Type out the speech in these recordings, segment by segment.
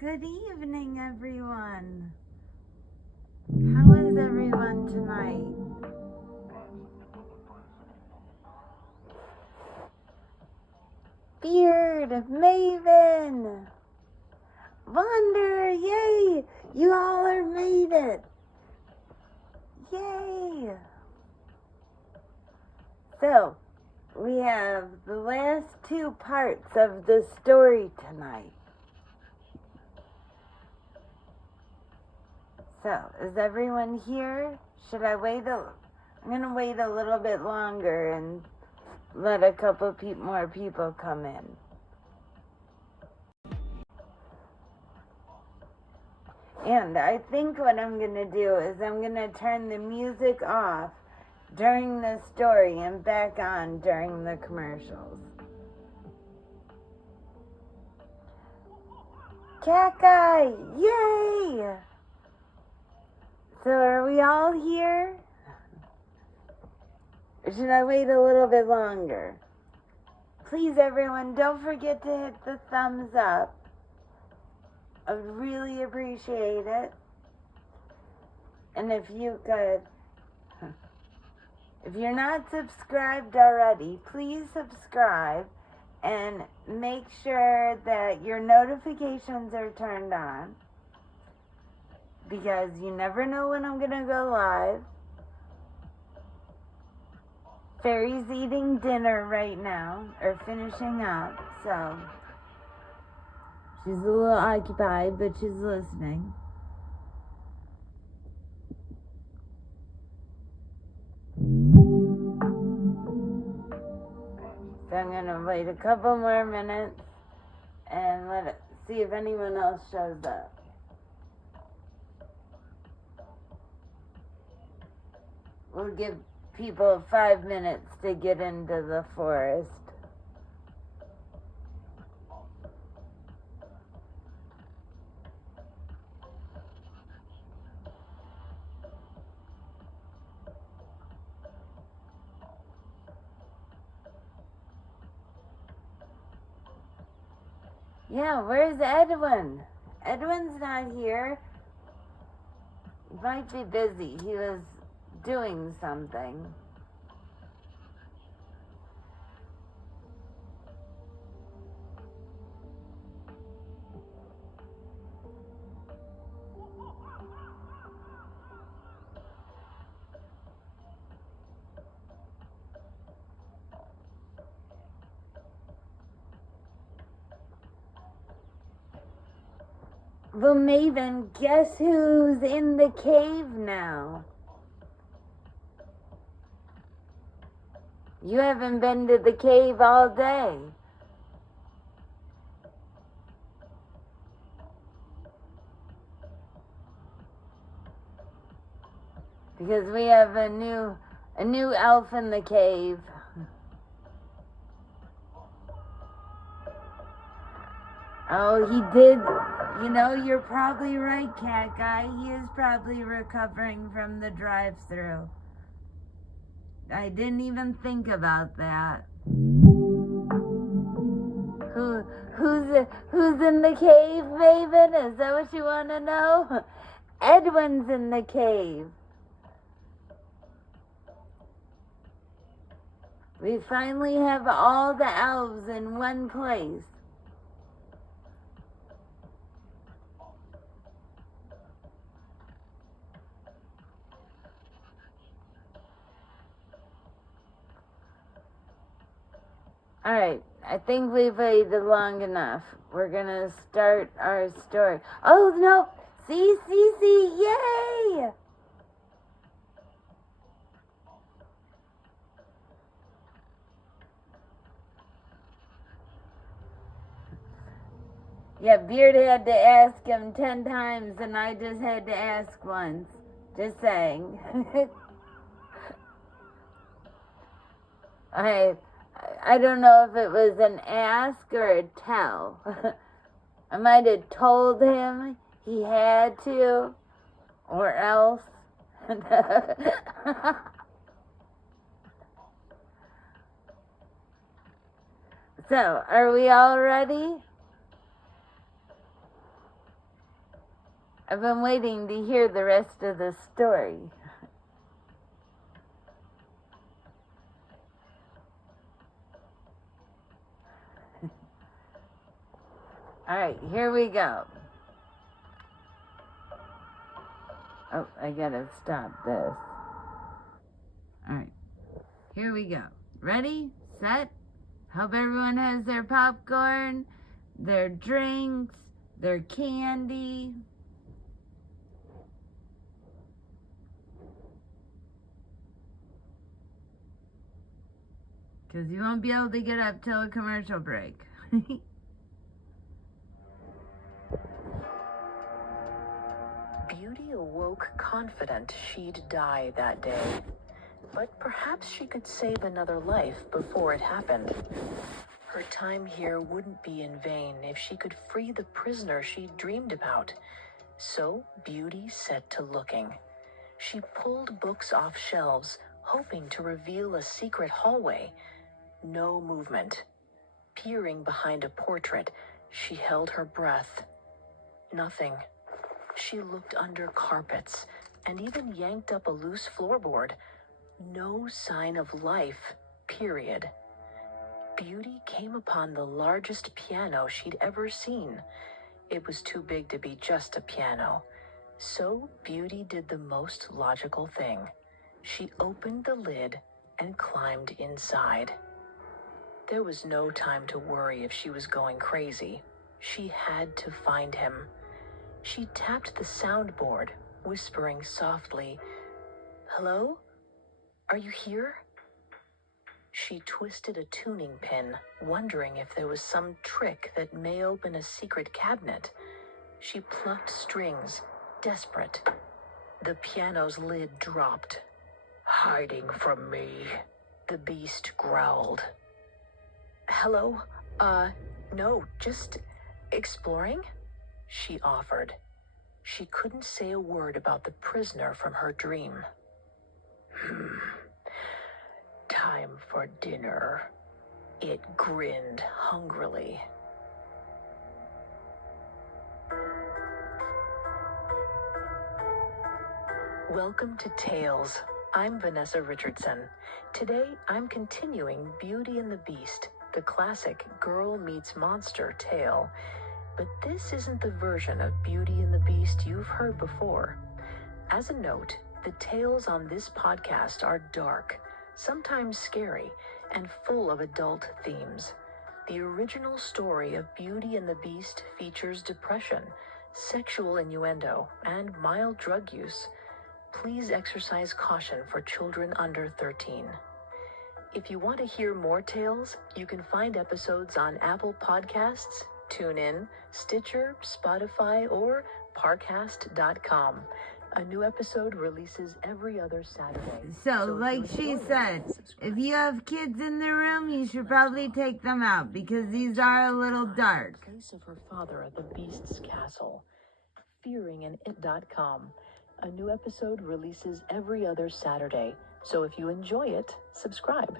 Good evening, everyone. How is everyone tonight? Beard, Maven, Wonder, yay! You all are made it. Yay! So, we have the last two parts of the story tonight. So, is everyone here? Should I wait I'm going to wait a little bit longer and let a couple more people come in. And I think what I'm going to do is I'm going to turn the music off during the story and back on during the commercials. Cat Guy, yay! So are we all here? Or should I wait a little bit longer? Please, everyone, don't forget to hit the thumbs up. I would really appreciate it. And if you could, if you're not subscribed already, please subscribe and make sure that your notifications are turned on, because you never know when I'm going to go live. Fairy's eating dinner right now, or finishing up, so she's a little occupied, but she's listening. So I'm going to wait a couple more minutes and see if anyone else shows up. We'll give people 5 minutes to get into the forest. Yeah, where's Edwin? Edwin's not here. He might be busy. He was doing something. Well, Maven, guess who's in the cave now? You haven't been to the cave all day. Because we have a new elf in the cave. Oh, he did. You know, you're probably right, Cat Guy. He is probably recovering from the drive-thru. I didn't even think about that. Who's in the cave, Maven? Is that what you want to know? Edwin's in the cave. We finally have all the elves in one place. Alright, I think we've waited long enough. We're gonna start our story. Oh no! See, yay! Yeah, Beard had to ask him 10 times and I just had to ask once. Just saying. I don't know if it was an ask or a tell. I might have told him he had to, or else. So, are we all ready? I've been waiting to hear the rest of the story. Alright, here we go. Oh, I gotta stop this. Alright, here we go. Ready? Set? Hope everyone has their popcorn, their drinks, their candy. Because you won't be able to get up till a commercial break. Beauty awoke confident she'd die that day. But perhaps she could save another life before it happened. Her time here wouldn't be in vain if she could free the prisoner she'd dreamed about. So Beauty set to looking. She pulled books off shelves, hoping to reveal a secret hallway. No movement. Peering behind a portrait, she held her breath. Nothing. She looked under carpets and even yanked up a loose floorboard. No sign of life, period. Beauty came upon the largest piano she'd ever seen. It was too big to be just a piano. So Beauty did the most logical thing. She opened the lid and climbed inside. There was no time to worry if she was going crazy. She had to find him. She tapped the soundboard, whispering softly, "Hello? Are you here?" She twisted a tuning pin, wondering if there was some trick that may open a secret cabinet. She plucked strings, desperate. The piano's lid dropped. "Hiding from me," the beast growled. "Hello? No, just exploring?" she offered. She couldn't say a word about the prisoner from her dream. "Time for dinner," it grinned hungrily. Welcome to Tales. I'm Vanessa Richardson. Today, I'm continuing Beauty and the Beast, the classic girl meets monster tale. But this isn't the version of Beauty and the Beast you've heard before. As a note, the tales on this podcast are dark, sometimes scary, and full of adult themes. The original story of Beauty and the Beast features depression, sexual innuendo, and mild drug use. Please exercise caution for children under 13. If you want to hear more tales, you can find episodes on Apple Podcasts, TuneIn, Stitcher, Spotify, or Parcast.com. A new episode releases every other Saturday. So like she said, if you have kids in the room, you should probably take them out because these are a little dark. The case of her father at the Beast's castle. Fearingandit.com. A new episode releases every other Saturday. So if you enjoy it, subscribe.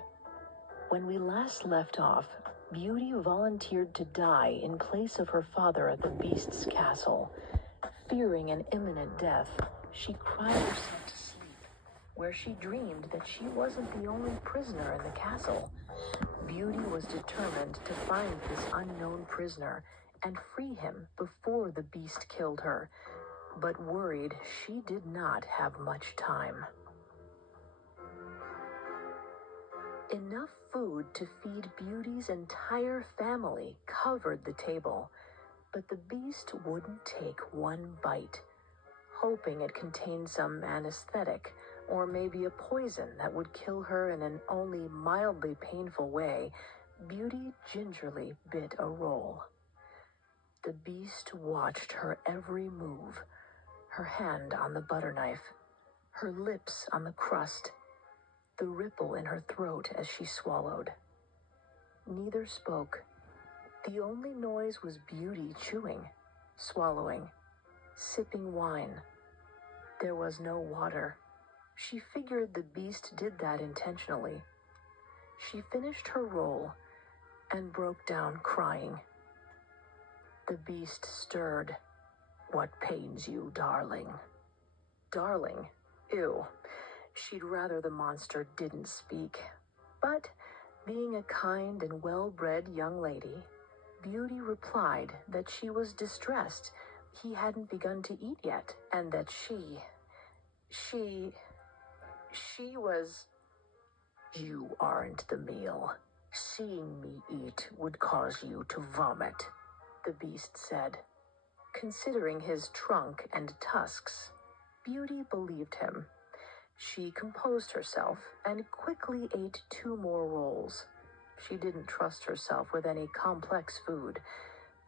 When we last left off, Beauty volunteered to die in place of her father at the Beast's castle. Fearing an imminent death, she cried herself to sleep, where she dreamed that she wasn't the only prisoner in the castle. Beauty was determined to find this unknown prisoner and free him before the Beast killed her, but worried she did not have much time. Enough food to feed Beauty's entire family covered the table, but the Beast wouldn't take one bite, hoping it contained some anesthetic or maybe a poison that would kill her in an only mildly painful way. Beauty gingerly bit a roll. The Beast watched her every move, her hand on the butter knife, her lips on the crust, the ripple in her throat as she swallowed. Neither spoke. The only noise was Beauty chewing, swallowing, sipping wine. There was no water. She figured the Beast did that intentionally. She finished her roll and broke down crying. The Beast stirred, What pains you, darling? Darling? Ew. She'd rather the monster didn't speak. But, being a kind and well-bred young lady, Beauty replied that she was distressed he hadn't begun to eat yet, and that she was... You aren't the meal. Seeing me eat would cause you to vomit, the beast said. Considering his trunk and tusks, Beauty believed him. She composed herself and quickly ate 2 more rolls. She didn't trust herself with any complex food.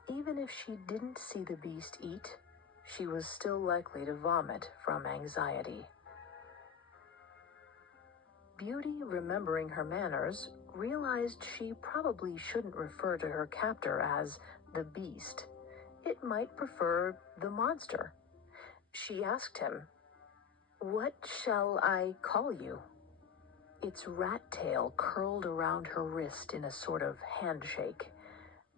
Even if she didn't see the beast eat, she was still likely to vomit from anxiety. Beauty, remembering her manners, realized she probably shouldn't refer to her captor as the beast. It might prefer the monster. She asked him, "What shall I call you?" Its rat tail curled around her wrist in a sort of handshake.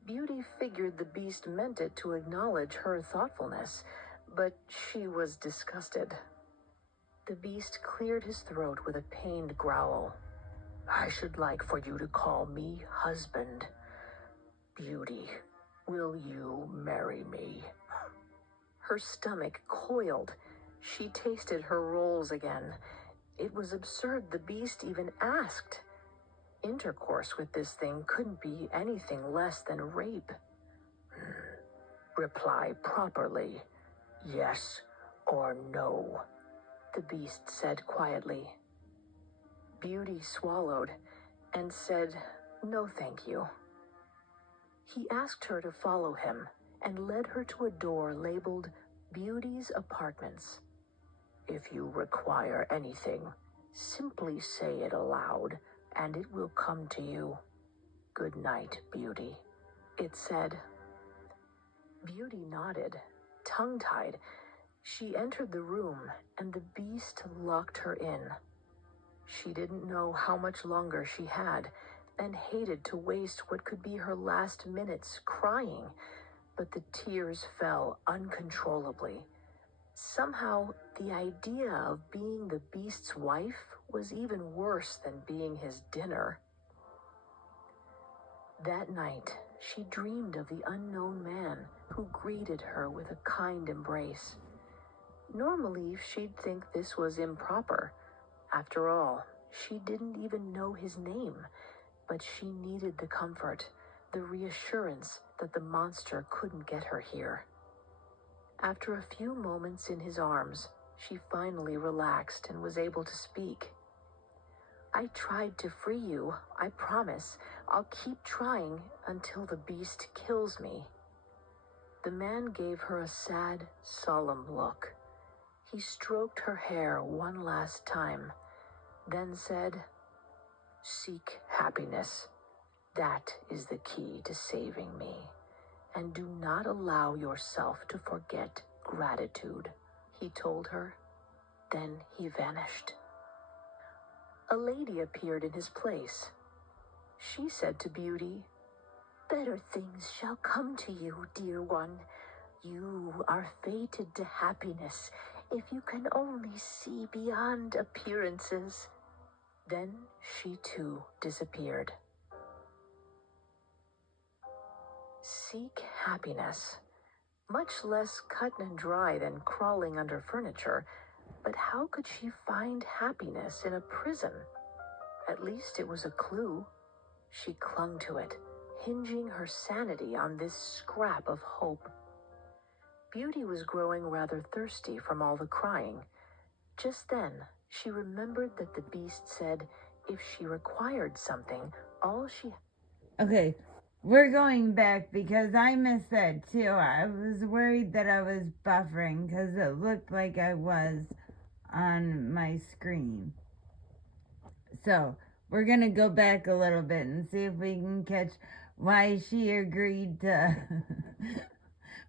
Beauty figured the beast meant it to acknowledge her thoughtfulness, but she was disgusted. The beast cleared his throat with a pained growl. "I should like for you to call me husband. Beauty, will you marry me?" Her stomach coiled. She tasted her rolls again. It was absurd the beast even asked. Intercourse with this thing couldn't be anything less than rape. "Reply properly. Yes or no," the beast said quietly. Beauty swallowed and said, "No, thank you." He asked her to follow him and led her to a door labeled Beauty's Apartments. "If you require anything, simply say it aloud, and it will come to you. Good night, Beauty," it said. Beauty nodded, tongue-tied. She entered the room, and the beast locked her in. She didn't know how much longer she had, and hated to waste what could be her last minutes crying, but the tears fell uncontrollably. Somehow, the idea of being the beast's wife was even worse than being his dinner. That night, she dreamed of the unknown man who greeted her with a kind embrace. Normally, she'd think this was improper. After all, she didn't even know his name, but she needed the comfort, the reassurance that the monster couldn't get her here. After a few moments in his arms, she finally relaxed and was able to speak. "I tried to free you, I promise. I'll keep trying until the beast kills me." The man gave her a sad, solemn look. He stroked her hair one last time, then said, "Seek happiness. That is the key to saving me. And do not allow yourself to forget gratitude," he told her. Then he vanished. A lady appeared in his place. She said to Beauty, "Better things shall come to you, dear one. You are fated to happiness if you can only see beyond appearances." Then she too disappeared. Seek happiness. Much less cut and dry than crawling under furniture, but how could she find happiness in a prison? At least it was a clue. She clung to it, hinging her sanity on this scrap of hope. Beauty was growing rather thirsty from all the crying. Just then, she remembered that the beast said if she required something, all she... Okay, we're going back because I missed that too. I was worried that I was buffering because it looked like I was on my screen. So, we're going to go back a little bit and see if we can catch why she agreed to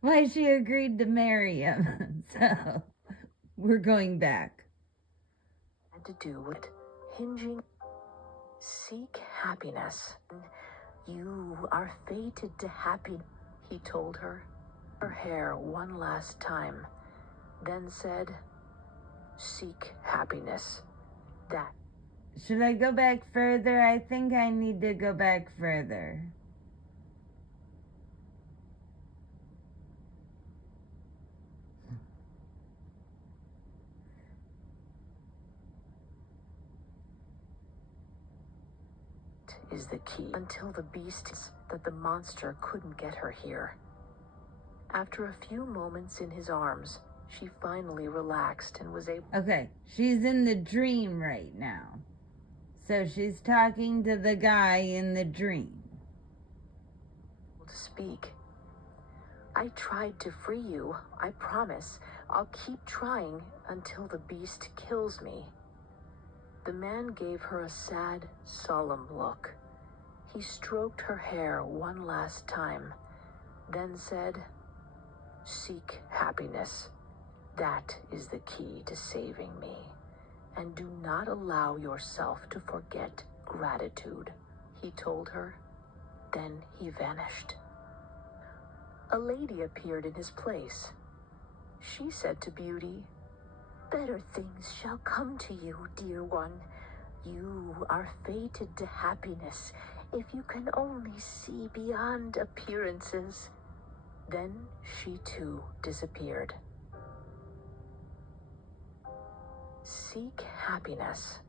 why she agreed to marry him. So, we're going back. Had to do with hinging. Seek happiness. You are fated to happiness, he told her. her hair one last time, then said, "Seek happiness." That. Should I go back further? I think I need to go back further. Is the key until the beast that the monster couldn't get her here. After a few moments in his arms, she finally relaxed and was able. Okay, she's in the dream right now. So she's talking to the guy in the dream. To speak. "I tried to free you. I promise. I'll keep trying until the beast kills me." The man gave her a sad, solemn look. He stroked her hair one last time, then said, "Seek happiness. That is the key to saving me. And do not allow yourself to forget gratitude," he told her. Then he vanished. A lady appeared in his place. She said to Beauty, "Better things shall come to you, dear one. You are fated to happiness if you can only see beyond appearances." Then she too disappeared. Seek happiness.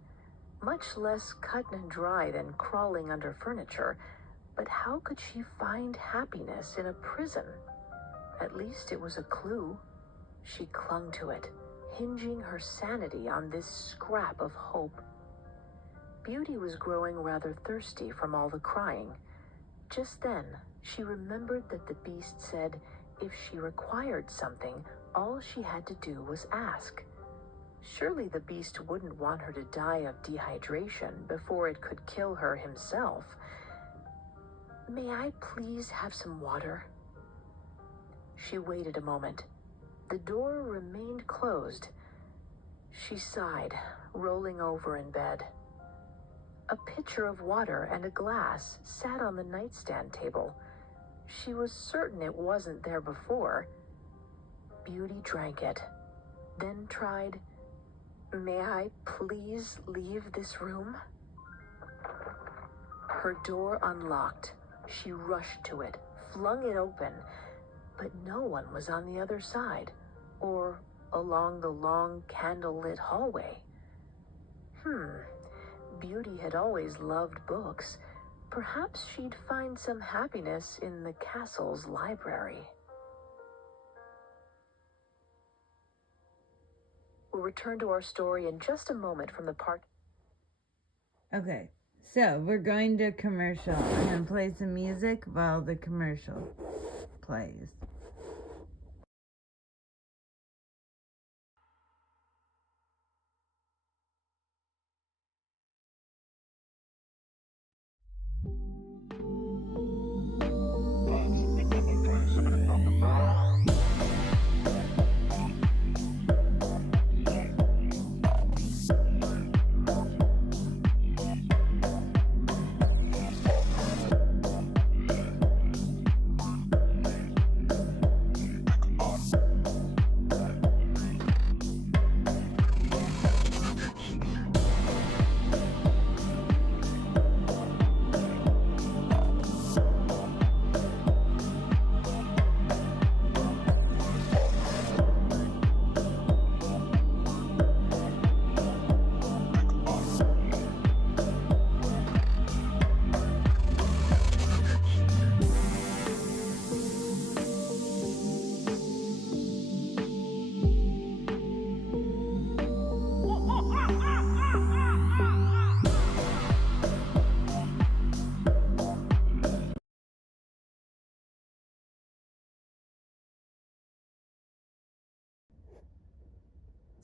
Much less cut and dry than crawling under furniture. But how could she find happiness in a prison? At least it was a clue. She clung to it, hinging her sanity on this scrap of hope. Beauty was growing rather thirsty from all the crying. Just then, she remembered that the beast said if she required something, all she had to do was ask. Surely the beast wouldn't want her to die of dehydration before it could kill her himself. "May I please have some water?" She waited a moment. The door remained closed. She sighed, rolling over in bed. A pitcher of water and a glass sat on the nightstand table. She was certain it wasn't there before. Beauty drank it, then tried, "May I please leave this room?" Her door unlocked. She rushed to it, flung it open, but no one was on the other side, or along the long candle-lit hallway. Beauty had always loved books. Perhaps she'd find some happiness in the castle's library. We'll return to our story in just a moment from the park. Okay, so we're going to commercial. I'm going to play some music while the commercial plays.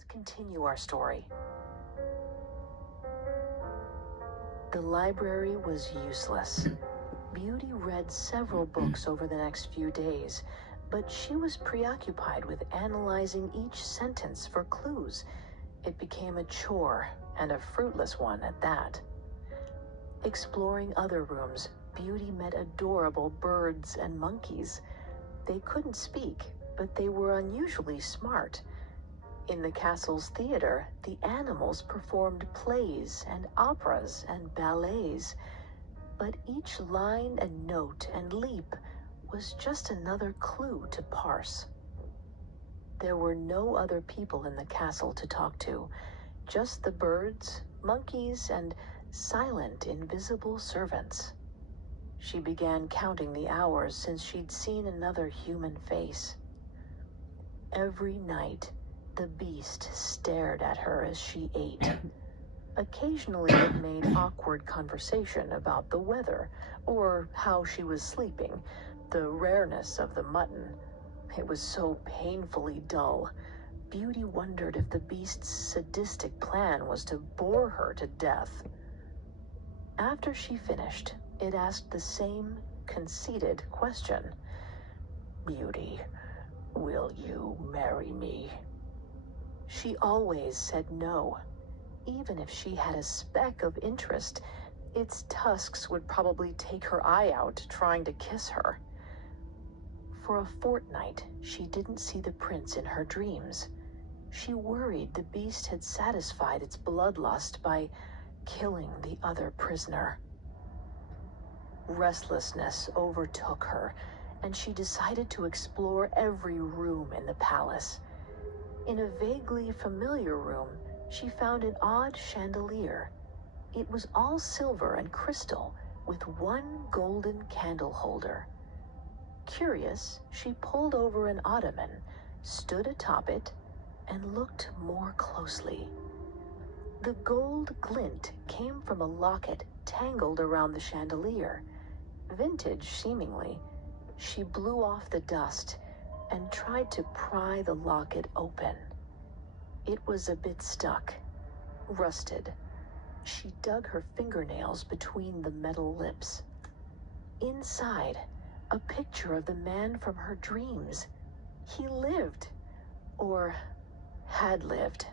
Continue our story. The library was useless. Beauty read several books over the next few days, but she was preoccupied with analyzing each sentence for clues. It became a chore, and a fruitless one at that. Exploring other rooms, Beauty met adorable birds and monkeys. They couldn't speak, but they were unusually smart. In the castle's theater, the animals performed plays and operas and ballets, but each line and note and leap was just another clue to parse. There were no other people in the castle to talk to, just the birds, monkeys, and silent, invisible servants. She began counting the hours since she'd seen another human face. Every night, the beast stared at her as she ate. Occasionally it made awkward conversation about the weather, or how she was sleeping, the rareness of the mutton. It was so painfully dull. Beauty wondered if the beast's sadistic plan was to bore her to death. After she finished, it asked the same conceited question. "Beauty, will you marry me?" She always said no. Even if she had a speck of interest, its tusks would probably take her eye out trying to kiss her. For a fortnight, she didn't see the prince in her dreams. She worried the beast had satisfied its bloodlust by killing the other prisoner. Restlessness overtook her, and she decided to explore every room in the palace. In a vaguely familiar room, she found an odd chandelier. It was all silver and crystal, with one golden candle holder. Curious, she pulled over an ottoman, stood atop it, and looked more closely. The gold glint came from a locket tangled around the chandelier. Vintage, seemingly. She blew off the dust and tried to pry the locket open. It was a bit stuck, rusted. She dug her fingernails between the metal lips. Inside, a picture of the man from her dreams. He lived, or had lived.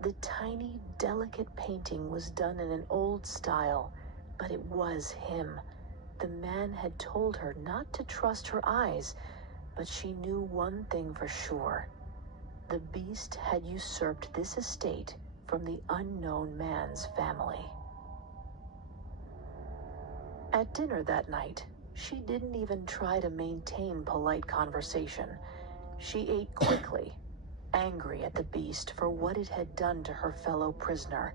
The tiny, delicate painting was done in an old style, but it was him. The man had told her not to trust her eyes, but she knew one thing for sure. The beast had usurped this estate from the unknown man's family. At dinner that night, she didn't even try to maintain polite conversation. She ate quickly, angry at the beast for what it had done to her fellow prisoner.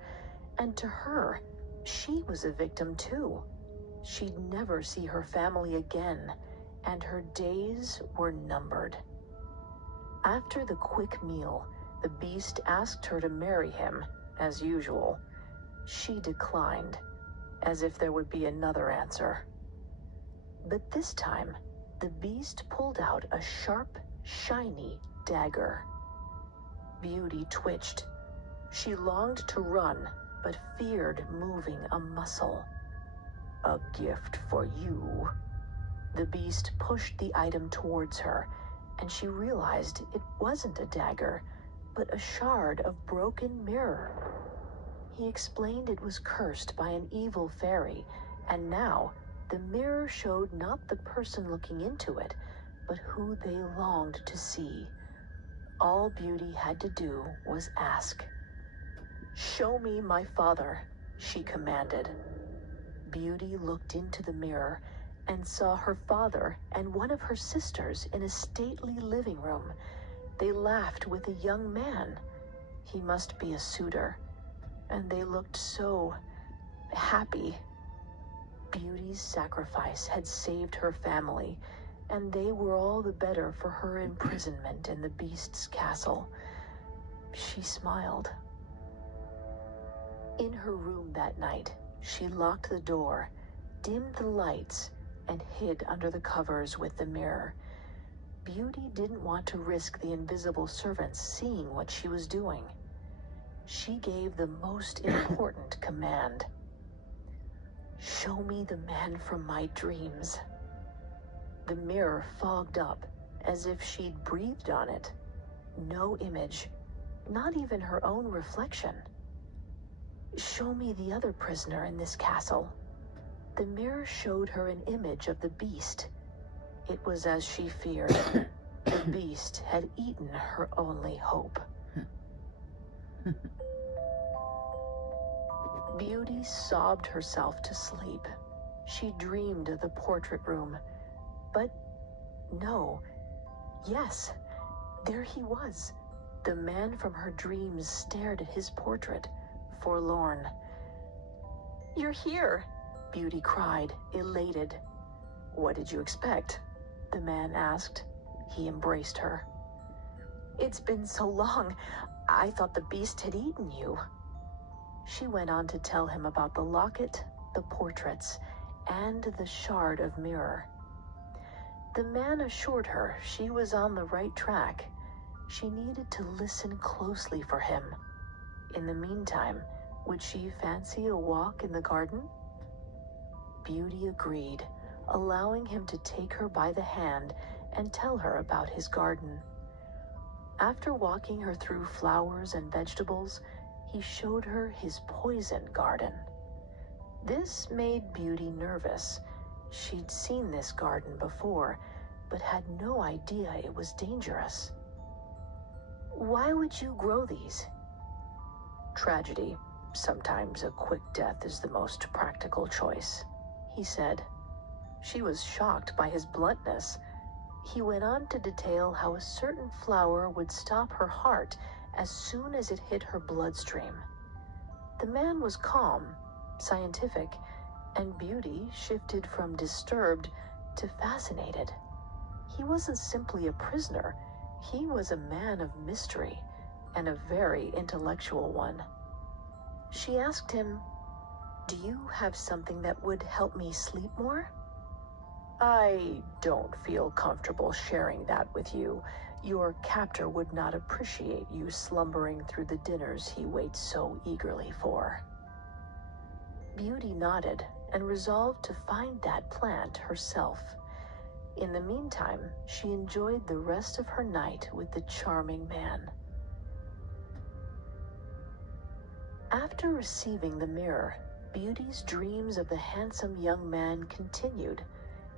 And to her, she was a victim too. She'd never see her family again, and her days were numbered. After the quick meal, the beast asked her to marry him, as usual. She declined, as if there would be another answer. But this time, the beast pulled out a sharp, shiny dagger. Beauty twitched. She longed to run, but feared moving a muscle. "A gift for you." The beast pushed the item towards her, and she realized it wasn't a dagger, but a shard of broken mirror. He explained it was cursed by an evil fairy, and now the mirror showed not the person looking into it, but who they longed to see. All Beauty had to do was ask. "Show me my father," she commanded. Beauty looked into the mirror and saw her father and one of her sisters in a stately living room. They laughed with a young man. He must be a suitor, and they looked so happy. Beauty's sacrifice had saved her family, and they were all the better for her imprisonment in the beast's castle. She smiled. In her room that night, she locked the door, dimmed the lights, and hid under the covers with the mirror. Beauty didn't want to risk the invisible servants seeing what she was doing. She gave the most important command. "Show me the man from my dreams." The mirror fogged up, as if she'd breathed on it. No image, not even her own reflection. "Show me the other prisoner in this castle." The mirror showed her an image of the beast. It was as she feared. The beast had eaten her only hope. Beauty sobbed herself to sleep. She dreamed of the portrait room. But no, yes, there he was. The man from her dreams stared at his portrait, forlorn. "You're here," Beauty cried, elated. "What did you expect?" the man asked. He embraced her. "It's been so long. I thought the beast had eaten you." She went on to tell him about the locket, the portraits, and the shard of mirror. The man assured her she was on the right track. She needed to listen closely for him. In the meantime, would she fancy a walk in the garden? Beauty agreed, allowing him to take her by the hand and tell her about his garden. After walking her through flowers and vegetables, he showed her his poison garden. This made Beauty nervous. She'd seen this garden before, but had no idea it was dangerous. "Why would you grow these?" "Tragedy. Sometimes a quick death is the most practical choice," he said. She was shocked by his bluntness. He went on to detail how a certain flower would stop her heart as soon as it hit her bloodstream. The man was calm, scientific, and Beauty shifted from disturbed to fascinated. He wasn't simply a prisoner. He was a man of mystery, and a very intellectual one. She asked him, "Do you have something that would help me sleep more?" "I don't feel comfortable sharing that with you. Your captor would not appreciate you slumbering through the dinners he waits so eagerly for." Beauty nodded and resolved to find that plant herself. In the meantime, she enjoyed the rest of her night with the charming man. After receiving the mirror, Beauty's dreams of the handsome young man continued.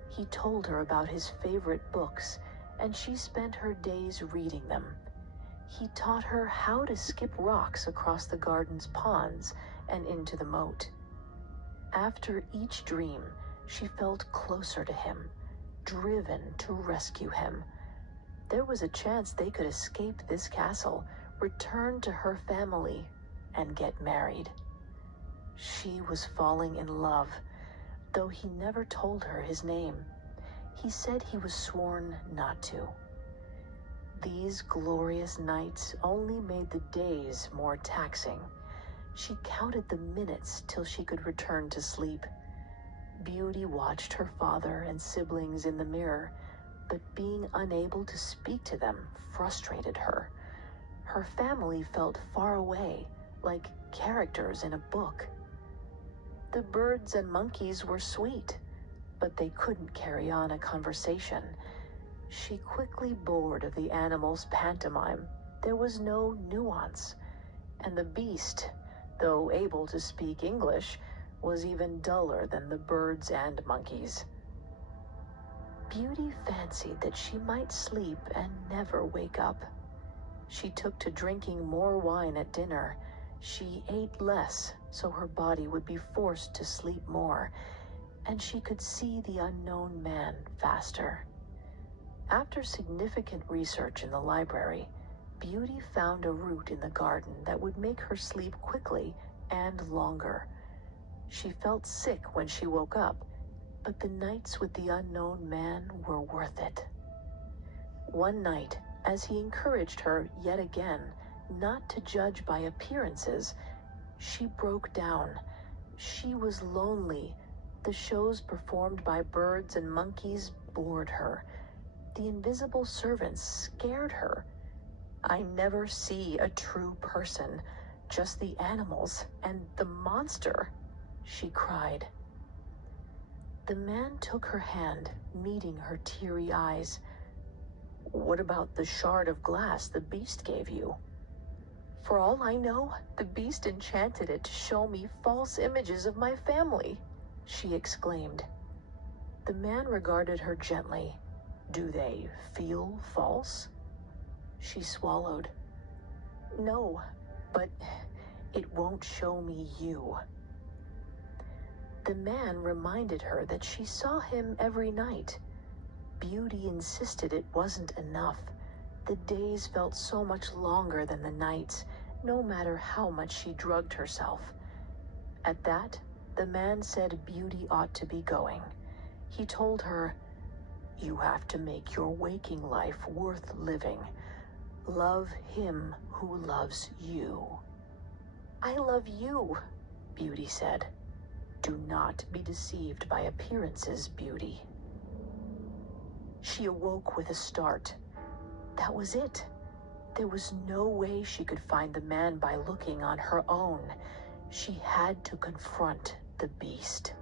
He told her about his favorite books, and she spent her days reading them. He taught her how to skip rocks across the garden's ponds and into the moat. After each dream, she felt closer to him, driven to rescue him. There was a chance they could escape this castle, return to her family, and get married. She was falling in love, though he never told her his name. He said he was sworn not to. These glorious nights only made the days more taxing. She counted the minutes till she could return to sleep. Beauty watched her father and siblings in the mirror, but being unable to speak to them frustrated her. Her family felt far away, like characters in a book. The birds and monkeys were sweet, but they couldn't carry on a conversation. She quickly bored of the animals' pantomime. There was no nuance, and the beast, though able to speak English, was even duller than the birds and monkeys. Beauty fancied that she might sleep and never wake up. She took to drinking more wine at dinner. She ate less, so her body would be forced to sleep more, and she could see the unknown man faster. After significant research in the library, Beauty found a root in the garden that would make her sleep quickly and longer. She felt sick when she woke up, but the nights with the unknown man were worth it. One night, as he encouraged her yet again not to judge by appearances, she broke down. She was lonely. The shows performed by birds and monkeys bored her. The invisible servants scared her. "I never see a true person, just the animals and the monster," she cried. The man took her hand, meeting her teary eyes. "What about the shard of glass the beast gave you?" "For all I know, the beast enchanted it to show me false images of my family," she exclaimed. The man regarded her gently. Do they feel false? She swallowed. No, but it won't show me you. The man reminded her that she saw him every night. Beauty insisted it wasn't enough. The days felt so much longer than the nights, no matter how much she drugged herself. At that, the man said Beauty ought to be going. He told her, "You have to make your waking life worth living. Love him who loves you." "I love you," Beauty said. "Do not be deceived by appearances, Beauty." She awoke with a start. That was it. There was no way she could find the man by looking on her own. She had to confront the beast.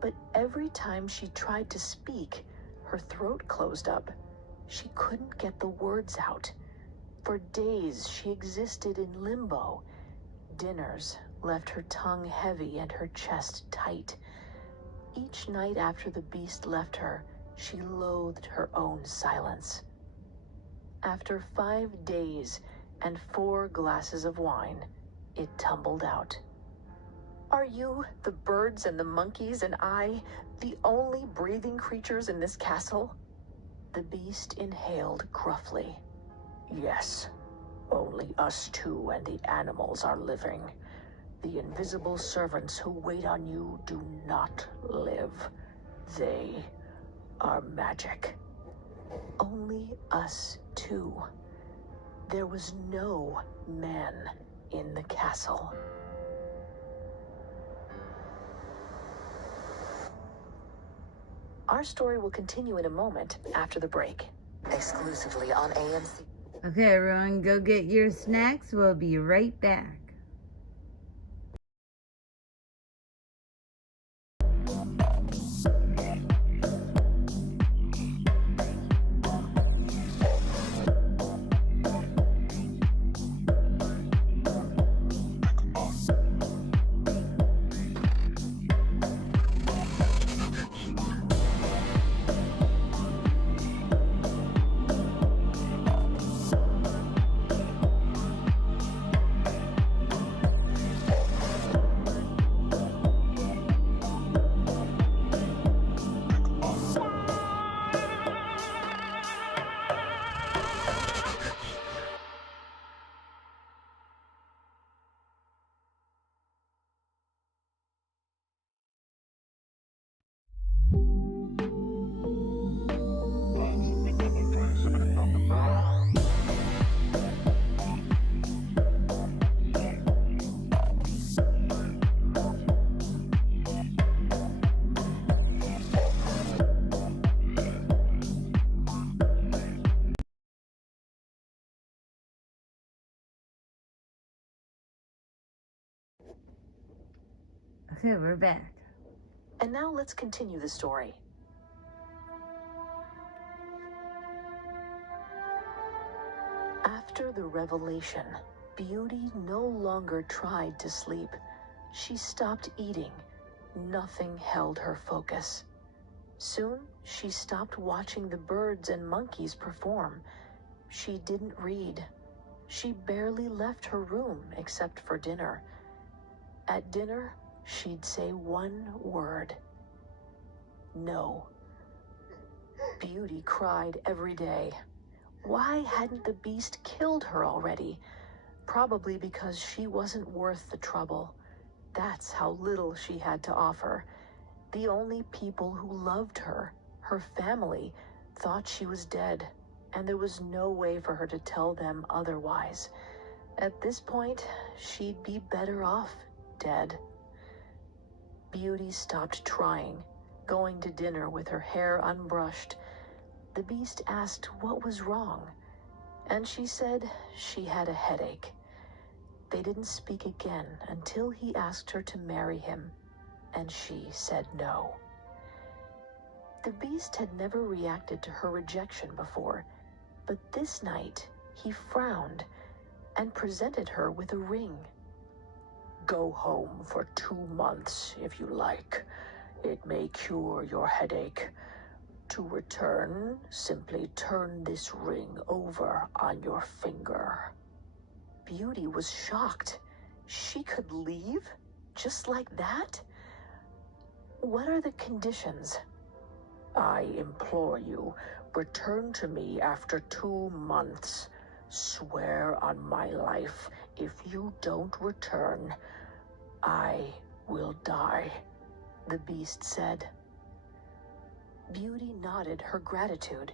But every time she tried to speak, her throat closed up. She couldn't get the words out. For days, she existed in limbo. Dinners left her tongue heavy and her chest tight. Each night after the beast left her, she loathed her own silence. After 5 days and 4 glasses of wine, it tumbled out. "Are you, the birds and the monkeys and I, the only breathing creatures in this castle?" The beast inhaled gruffly. "Yes, only us two and the animals are living. The invisible servants who wait on you do not live. They are magic. Only us two. There was no man in the castle." Our story will continue in a moment after the break. Exclusively on AMC. Okay, everyone, go get your snacks. We'll be right back. Okay, we're back. And now let's continue the story. After the revelation, Beauty no longer tried to sleep. She stopped eating. Nothing held her focus. Soon, she stopped watching the birds and monkeys perform. She didn't read. She barely left her room except for dinner. At dinner, she'd say one word. No. Beauty cried every day. Why hadn't the beast killed her already? Probably because she wasn't worth the trouble. That's how little she had to offer. The only people who loved her, her family, thought she was dead, and there was no way for her to tell them otherwise. At this point, she'd be better off dead. Beauty stopped trying, going to dinner with her hair unbrushed. The beast asked what was wrong, and she said she had a headache. They didn't speak again until he asked her to marry him, and she said no. The beast had never reacted to her rejection before, but this night he frowned and presented her with a ring. "Go home for 2 months if you like. It may cure your headache. To return, simply turn this ring over on your finger. Beauty was shocked. She could leave? Just like that? What are the conditions? I implore you, return to me after 2 months. Swear on my life, if you don't return, I will die, the beast said. Beauty nodded her gratitude.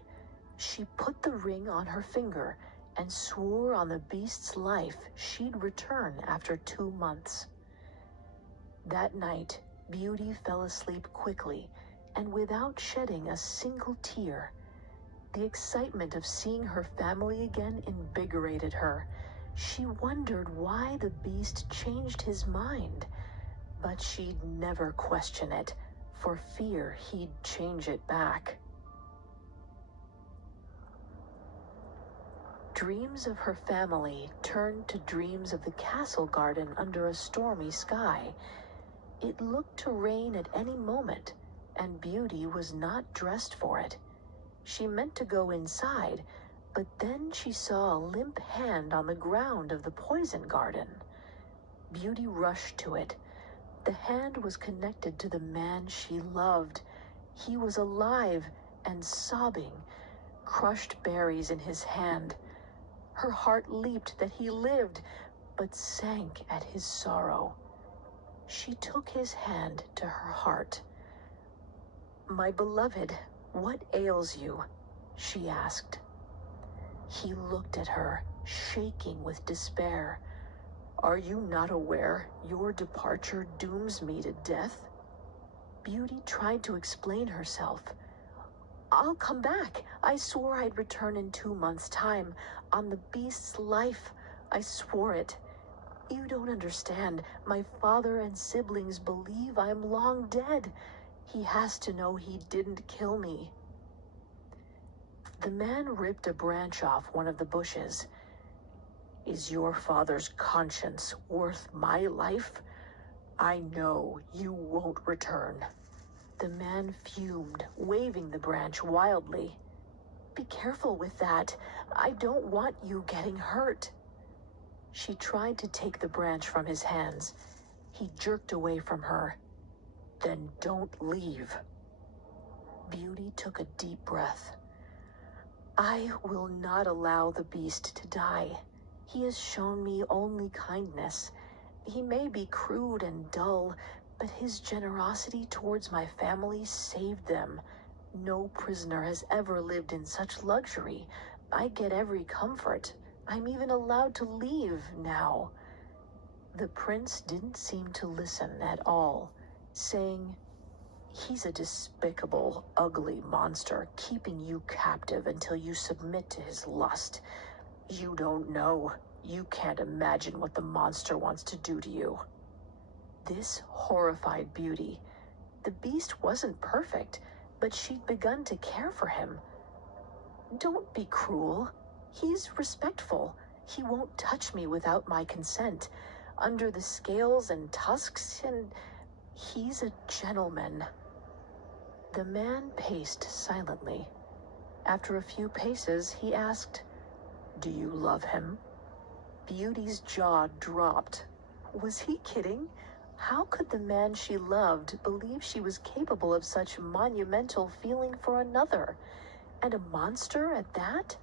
She put the ring on her finger and swore on the beast's life she'd return after 2 months. That night, Beauty fell asleep quickly and without shedding a single tear. The excitement of seeing her family again invigorated her. She wondered why the beast changed his mind, but she'd never question it, for fear he'd change it back. Dreams of her family turned to dreams of the castle garden under a stormy sky. It looked to rain at any moment, and Beauty was not dressed for it. She meant to go inside, but then she saw a limp hand on the ground of the poison garden. Beauty rushed to it. The hand was connected to the man she loved. He was alive and sobbing, crushed berries in his hand. Her heart leaped that he lived, but sank at his sorrow. She took his hand to her heart. "My beloved, what ails you?" she asked. He looked at her, shaking with despair. "Are you not aware your departure dooms me to death?" Beauty tried to explain herself. "I'll come back. I swore I'd return in 2 months' time. On the beast's life, I swore it. You don't understand. My father and siblings believe I'm long dead. He has to know he didn't kill me." The man ripped a branch off one of the bushes. "Is your father's conscience worth my life? I know you won't return." The man fumed, waving the branch wildly. "Be careful with that. I don't want you getting hurt." She tried to take the branch from his hands. He jerked away from her. "Then don't leave." Beauty took a deep breath. "I will not allow the beast to die. He has shown me only kindness. He may be crude and dull, but his generosity towards my family saved them. No prisoner has ever lived in such luxury. I get every comfort. I'm even allowed to leave now." The prince didn't seem to listen at all, saying, "He's a despicable, ugly monster, keeping you captive until you submit to his lust. You don't know. You can't imagine what the monster wants to do to you." This horrified Beauty. The beast wasn't perfect, but she'd begun to care for him. "Don't be cruel. He's respectful. He won't touch me without my consent. Under the scales and tusks, and he's a gentleman." The man paced silently. After a few paces, he asked, "Do you love him?" Beauty's jaw dropped. Was he kidding? How could the man she loved believe she was capable of such monumental feeling for another? And a monster at that?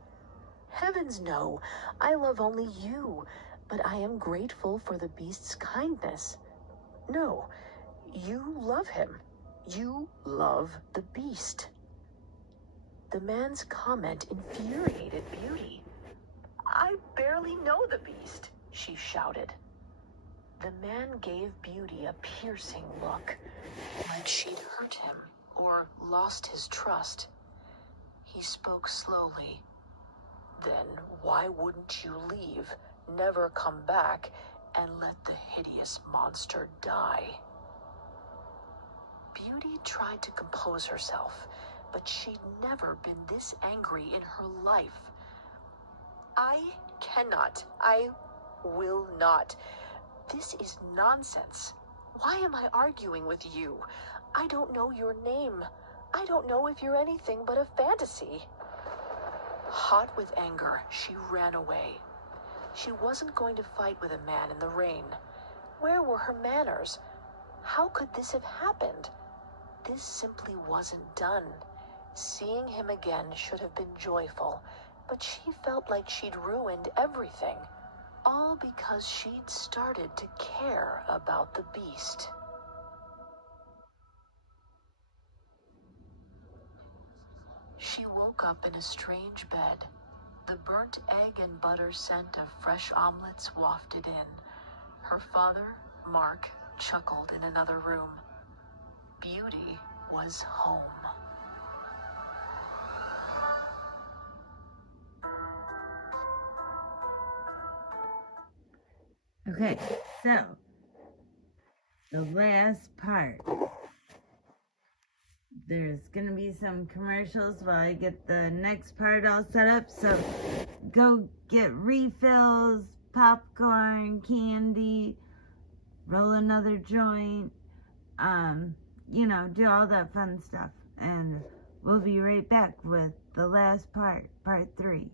"Heavens, no. I love only you, but I am grateful for the beast's kindness." "No, you love him. You love the beast." The man's comment infuriated Beauty. "I barely know the beast," she shouted. The man gave Beauty a piercing look, like she'd hurt him or lost his trust. He spoke slowly. "Then why wouldn't you leave, never come back, and let the hideous monster die?" Beauty tried to compose herself, but she'd never been this angry in her life. "I cannot. I will not. This is nonsense. Why am I arguing with you? I don't know your name. I don't know if you're anything but a fantasy. Hot with anger, she ran away. She wasn't going to fight with a man in the rain. Where were her manners? How could this have happened? This simply wasn't done. Seeing him again should have been joyful, but she felt like she'd ruined everything. All because she'd started to care about the beast. She woke up in a strange bed. The burnt egg and butter scent of fresh omelets wafted in. Her father, Mark, chuckled in another room. Beauty was home. Okay, so the last part. There's gonna be some commercials while I get the next part all set up. So go get refills, popcorn, candy, roll another joint, do all that fun stuff. And we'll be right back with the last part, part 3.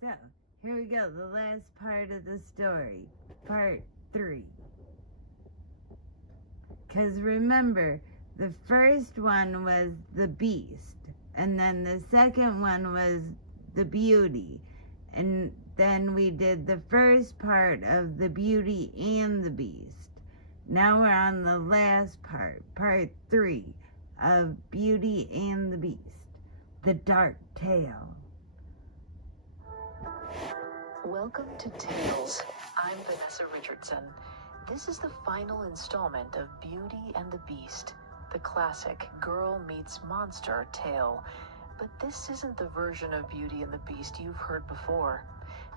So, here we go, the last part of the story, part 3. Because remember, the first one was the beast, and then the second one was the beauty, and then we did the first part of the beauty and the beast. Now we're on the last part, part 3 of Beauty and the Beast, the dark tale. Welcome to Tales. I'm Vanessa Richardson. This is the final installment of Beauty and the Beast, the classic girl meets monster tale. But this isn't the version of Beauty and the Beast you've heard before.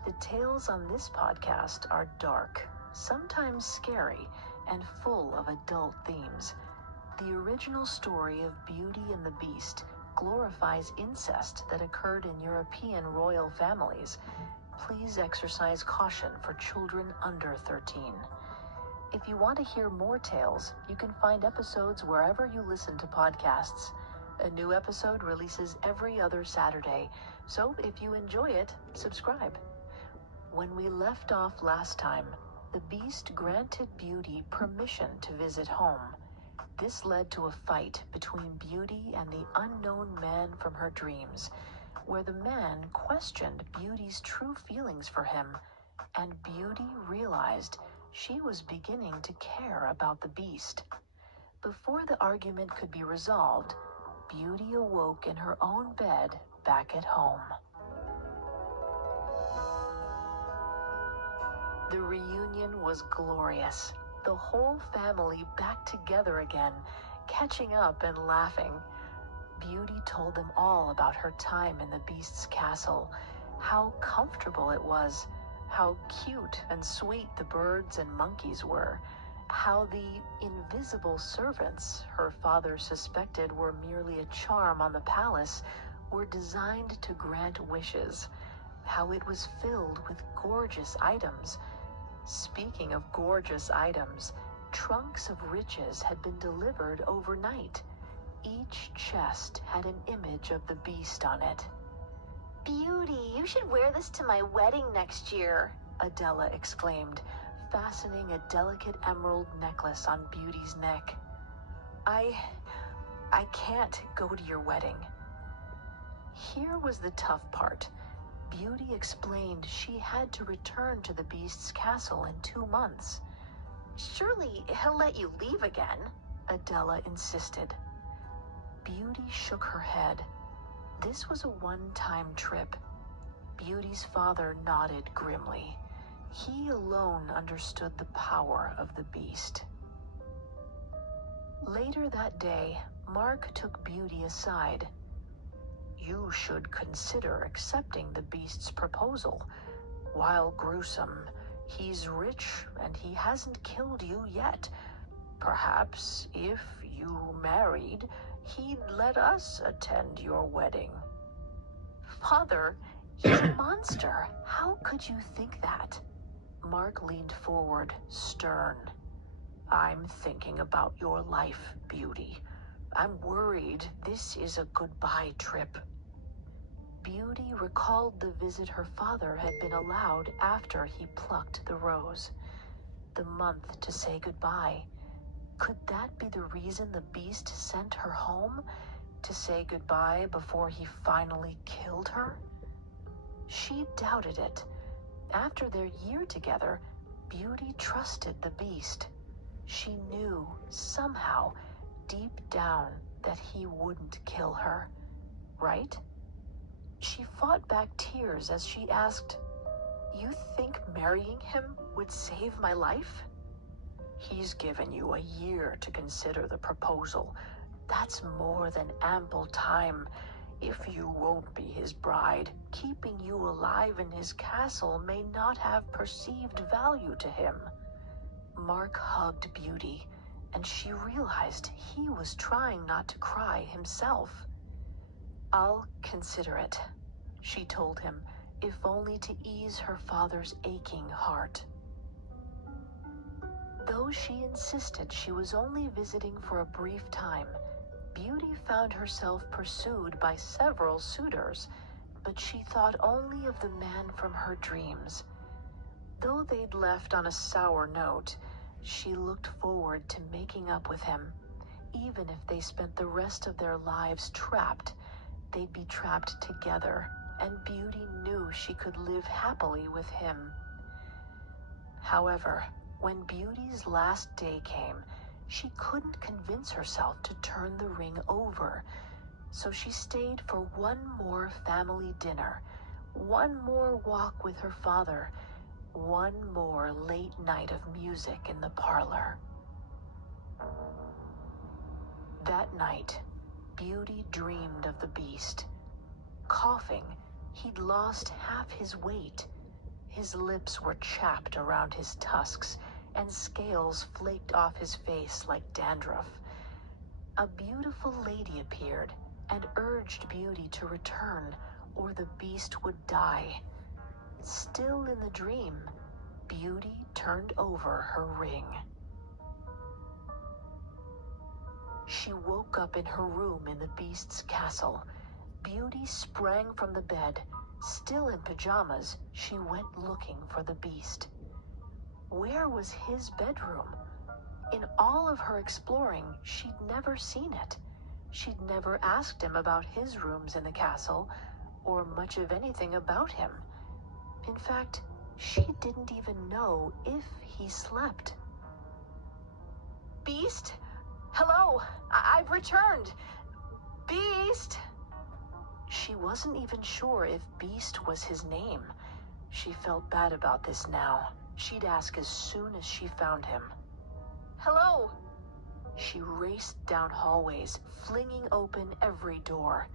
The tales on this podcast are dark, sometimes scary, and full of adult themes. The original story of Beauty and the Beast glorifies incest that occurred in European royal families. Please exercise caution for children under 13. If you want to hear more tales, you can find episodes wherever you listen to podcasts. A new episode releases every other Saturday, so if you enjoy it, subscribe. When we left off last time, the Beast granted Beauty permission to visit home. This led to a fight between Beauty and the unknown man from her dreams. where the man questioned Beauty's true feelings for him, and Beauty realized she was beginning to care about the beast. Before the argument could be resolved, Beauty awoke in her own bed back at home. The reunion was glorious. The whole family back together again, catching up and laughing. Beauty told them all about her time in the beast's castle, how comfortable it was, how cute and sweet the birds and monkeys were, how the invisible servants her father suspected were merely a charm on the palace were designed to grant wishes, how it was filled with gorgeous items. Speaking of gorgeous items, trunks of riches had been delivered overnight. Each chest had an image of the beast on it. Beauty, you should wear this to my wedding next year, Adela exclaimed, fastening a delicate emerald necklace on Beauty's neck. I can't go to your wedding. Here was the tough part. Beauty explained she had to return to the beast's castle in 2 months. Surely he'll let you leave again, Adela insisted. Beauty shook her head. This was a one-time trip. Beauty's father nodded grimly. He alone understood the power of the beast. Later that day, Mark took Beauty aside. You should consider accepting the beast's proposal. While gruesome, he's rich and he hasn't killed you yet. Perhaps if you married, he'd let us attend your wedding. Father, he's a monster. How could you think that? Mark leaned forward, stern. I'm thinking about your life, Beauty. I'm worried this is a goodbye trip. Beauty recalled the visit her father had been allowed after he plucked the rose. The month to say goodbye. Could that be the reason the beast sent her home? To say goodbye before he finally killed her? She doubted it. After their year together, Beauty trusted the beast. She knew, somehow, deep down, that he wouldn't kill her. Right? She fought back tears as she asked, You think marrying him would save my life? He's given you a year to consider the proposal. That's more than ample time. If you won't be his bride, keeping you alive in his castle may not have perceived value to him. Mark hugged Beauty, and she realized he was trying not to cry himself. I'll consider it, she told him, if only to ease her father's aching heart. Though she insisted she was only visiting for a brief time, Beauty found herself pursued by several suitors, but she thought only of the man from her dreams. Though they'd left on a sour note, she looked forward to making up with him. Even if they spent the rest of their lives trapped, they'd be trapped together, and Beauty knew she could live happily with him. However, when Beauty's last day came, she couldn't convince herself to turn the ring over, so she stayed for one more family dinner, one more walk with her father, one more late night of music in the parlor. That night, Beauty dreamed of the beast. Coughing, he'd lost half his weight. His lips were chapped around his tusks, and scales flaked off his face like dandruff. A beautiful lady appeared and urged Beauty to return, or the beast would die. Still in the dream, Beauty turned over her ring. She woke up in her room in the beast's castle. Beauty sprang from the bed. Still in pajamas, she went looking for the beast. Where was his bedroom? In all of her exploring, she'd never seen it. She'd never asked him about his rooms in the castle, or much of anything about him. In fact, she didn't even know if he slept. Beast? Hello, I've returned. Beast? She wasn't even sure if Beast was his name. She felt bad about this now. She'd ask as soon as she found him. Hello? She raced down hallways, flinging open every door.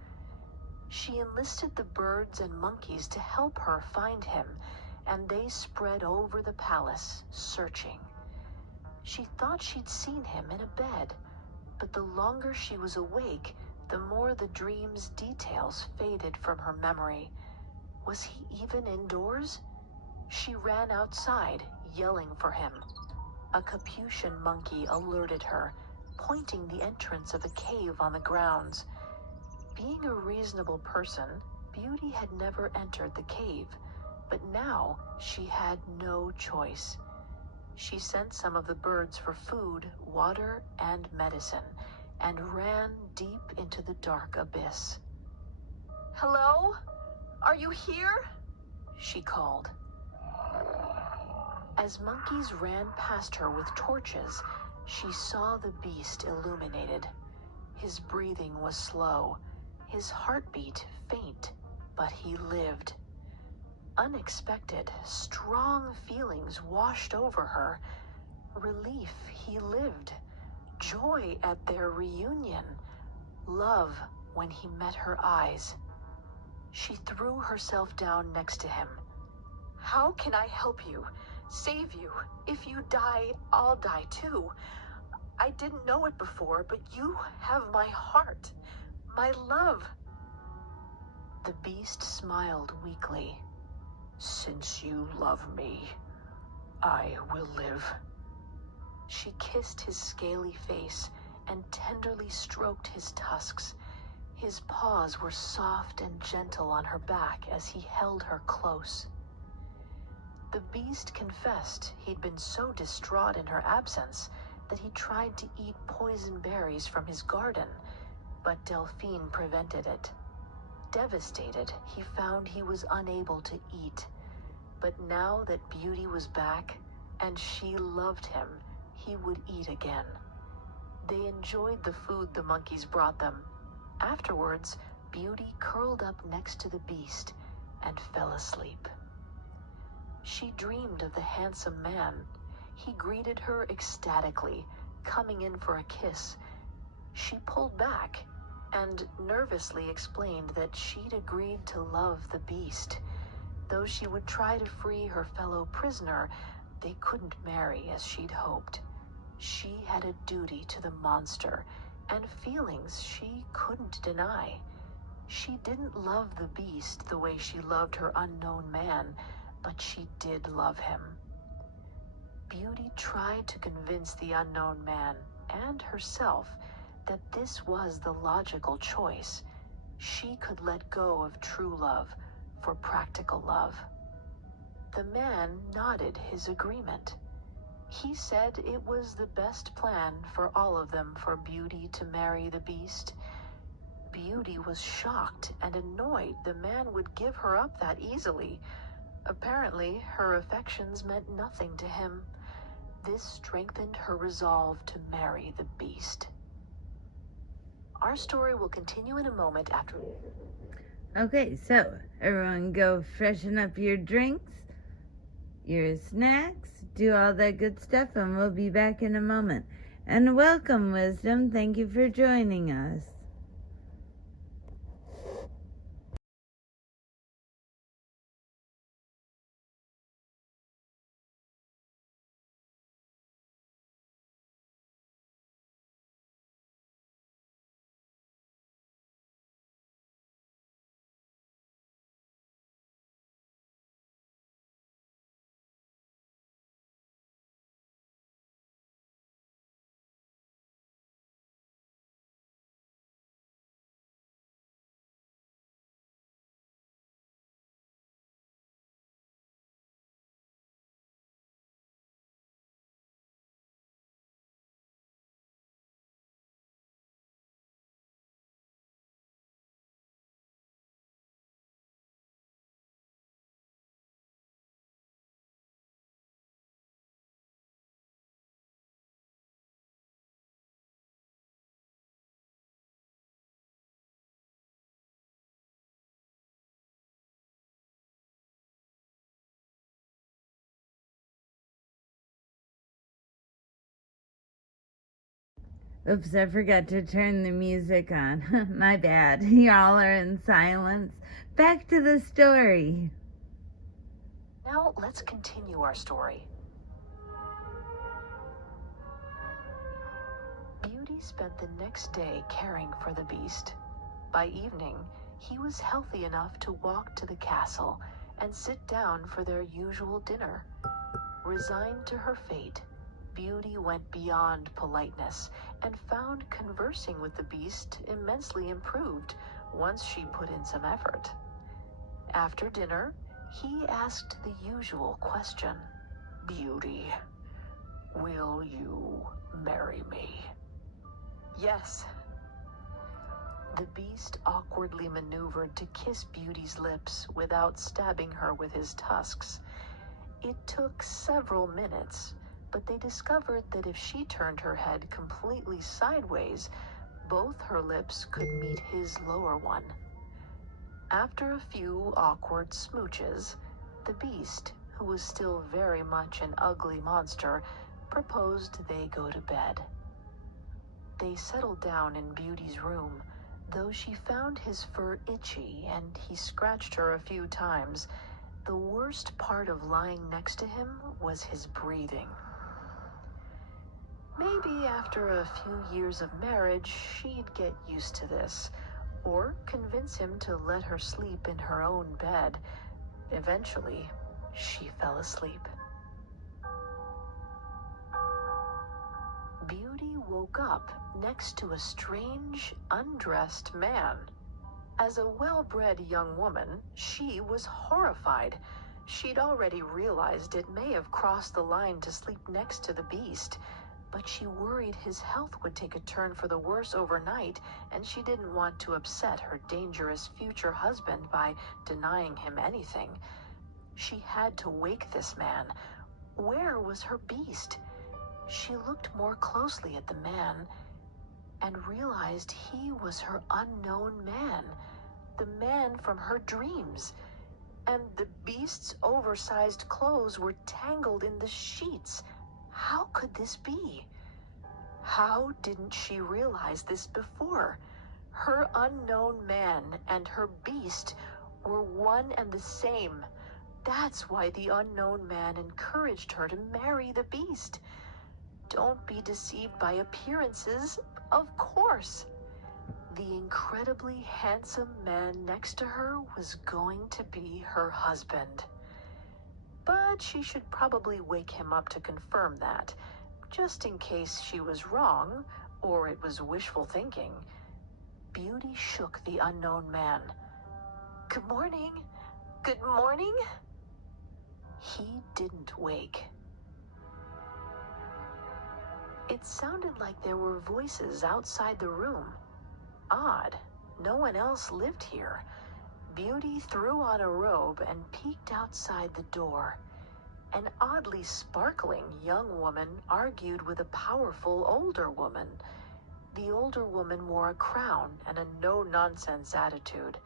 She enlisted the birds and monkeys to help her find him, and they spread over the palace, searching. She thought she'd seen him in a bed, but the longer she was awake, the more the dream's details faded from her memory. Was he even indoors? She ran outside, yelling for him. A Capuchin monkey alerted her, pointing the entrance of a cave on the grounds. Being a reasonable person, Beauty had never entered the cave, but now she had no choice. She sent some of the birds for food, water, and medicine, and ran deep into the dark abyss. Hello? Are you here? She called. As monkeys ran past her with torches, she saw the beast illuminated. His breathing was slow, his heartbeat faint, but he lived. Unexpected, strong feelings washed over her. Relief he lived, joy at their reunion, love when he met her eyes. She threw herself down next to him. How can I help you? Save you? If you die, I'll die too. I didn't know it before, but you have my heart, my love. The beast smiled weakly. Since you love me, I will live. She kissed his scaly face and tenderly stroked his tusks. His paws were soft and gentle on her back as he held her close. The beast confessed he'd been so distraught in her absence that he tried to eat poison berries from his garden, but Delphine prevented it. Devastated, he found he was unable to eat. But now that Beauty was back, and she loved him, he would eat again. They enjoyed the food the monkeys brought them. Afterwards, Beauty curled up next to the beast and fell asleep. She dreamed of the handsome man. He greeted her ecstatically, coming in for a kiss. She pulled back and nervously explained that she'd agreed to love the beast. Though she would try to free her fellow prisoner, they couldn't marry as she'd hoped. She had a duty to the monster, and feelings she couldn't deny. She didn't love the beast the way she loved her unknown man, but she did love him. Beauty tried to convince the unknown man and herself that this was the logical choice. She could let go of true love for practical love. The man nodded his agreement. He said it was the best plan for all of them for Beauty to marry the beast. Beauty was shocked and annoyed the man would give her up that easily. Apparently, her affections meant nothing to him. This strengthened her resolve to marry the beast. Our story will continue in a moment after... Okay, so everyone go freshen up your drinks, your snacks, do all that good stuff, and we'll be back in a moment. And welcome, Wisdom. Thank you for joining us. Oops, I forgot to turn the music on. My bad. Y'all are in silence. Back to the story. Now let's continue our story. Beauty spent the next day caring for the beast. By evening, he was healthy enough to walk to the castle and sit down for their usual dinner. Resigned to her fate, Beauty went beyond politeness and found conversing with the beast immensely improved once she put in some effort. After dinner, he asked the usual question. "Beauty, will you marry me?" Yes. The beast awkwardly maneuvered to kiss Beauty's lips without stabbing her with his tusks. It took several minutes, but they discovered that if she turned her head completely sideways, both her lips could meet his lower one. After a few awkward smooches, the beast, who was still very much an ugly monster, proposed they go to bed. They settled down in Beauty's room, though she found his fur itchy and he scratched her a few times. The worst part of lying next to him was his breathing. Maybe after a few years of marriage, she'd get used to this, or convince him to let her sleep in her own bed. Eventually, she fell asleep. Beauty woke up next to a strange, undressed man. As a well-bred young woman, she was horrified. She'd already realized it may have crossed the line to sleep next to the beast, but she worried his health would take a turn for the worse overnight, and she didn't want to upset her dangerous future husband by denying him anything. She had to wake this man. Where was her beast? She looked more closely at the man and realized he was her unknown man, the man from her dreams. And the beast's oversized clothes were tangled in the sheets. How could this be? How didn't she realize this before? Her unknown man and her beast were one and the same. That's why the unknown man encouraged her to marry the beast. Don't be deceived by appearances, of course. The incredibly handsome man next to her was going to be her husband. But she should probably wake him up to confirm that, just in case she was wrong or it was wishful thinking. Beauty shook the unknown man. "Good morning. Good morning?" He didn't wake. It sounded like there were voices outside the room. Odd, no one else lived here. Beauty threw on a robe and peeked outside the door. An oddly sparkling young woman argued with a powerful older woman. The older woman wore a crown and a no-nonsense attitude.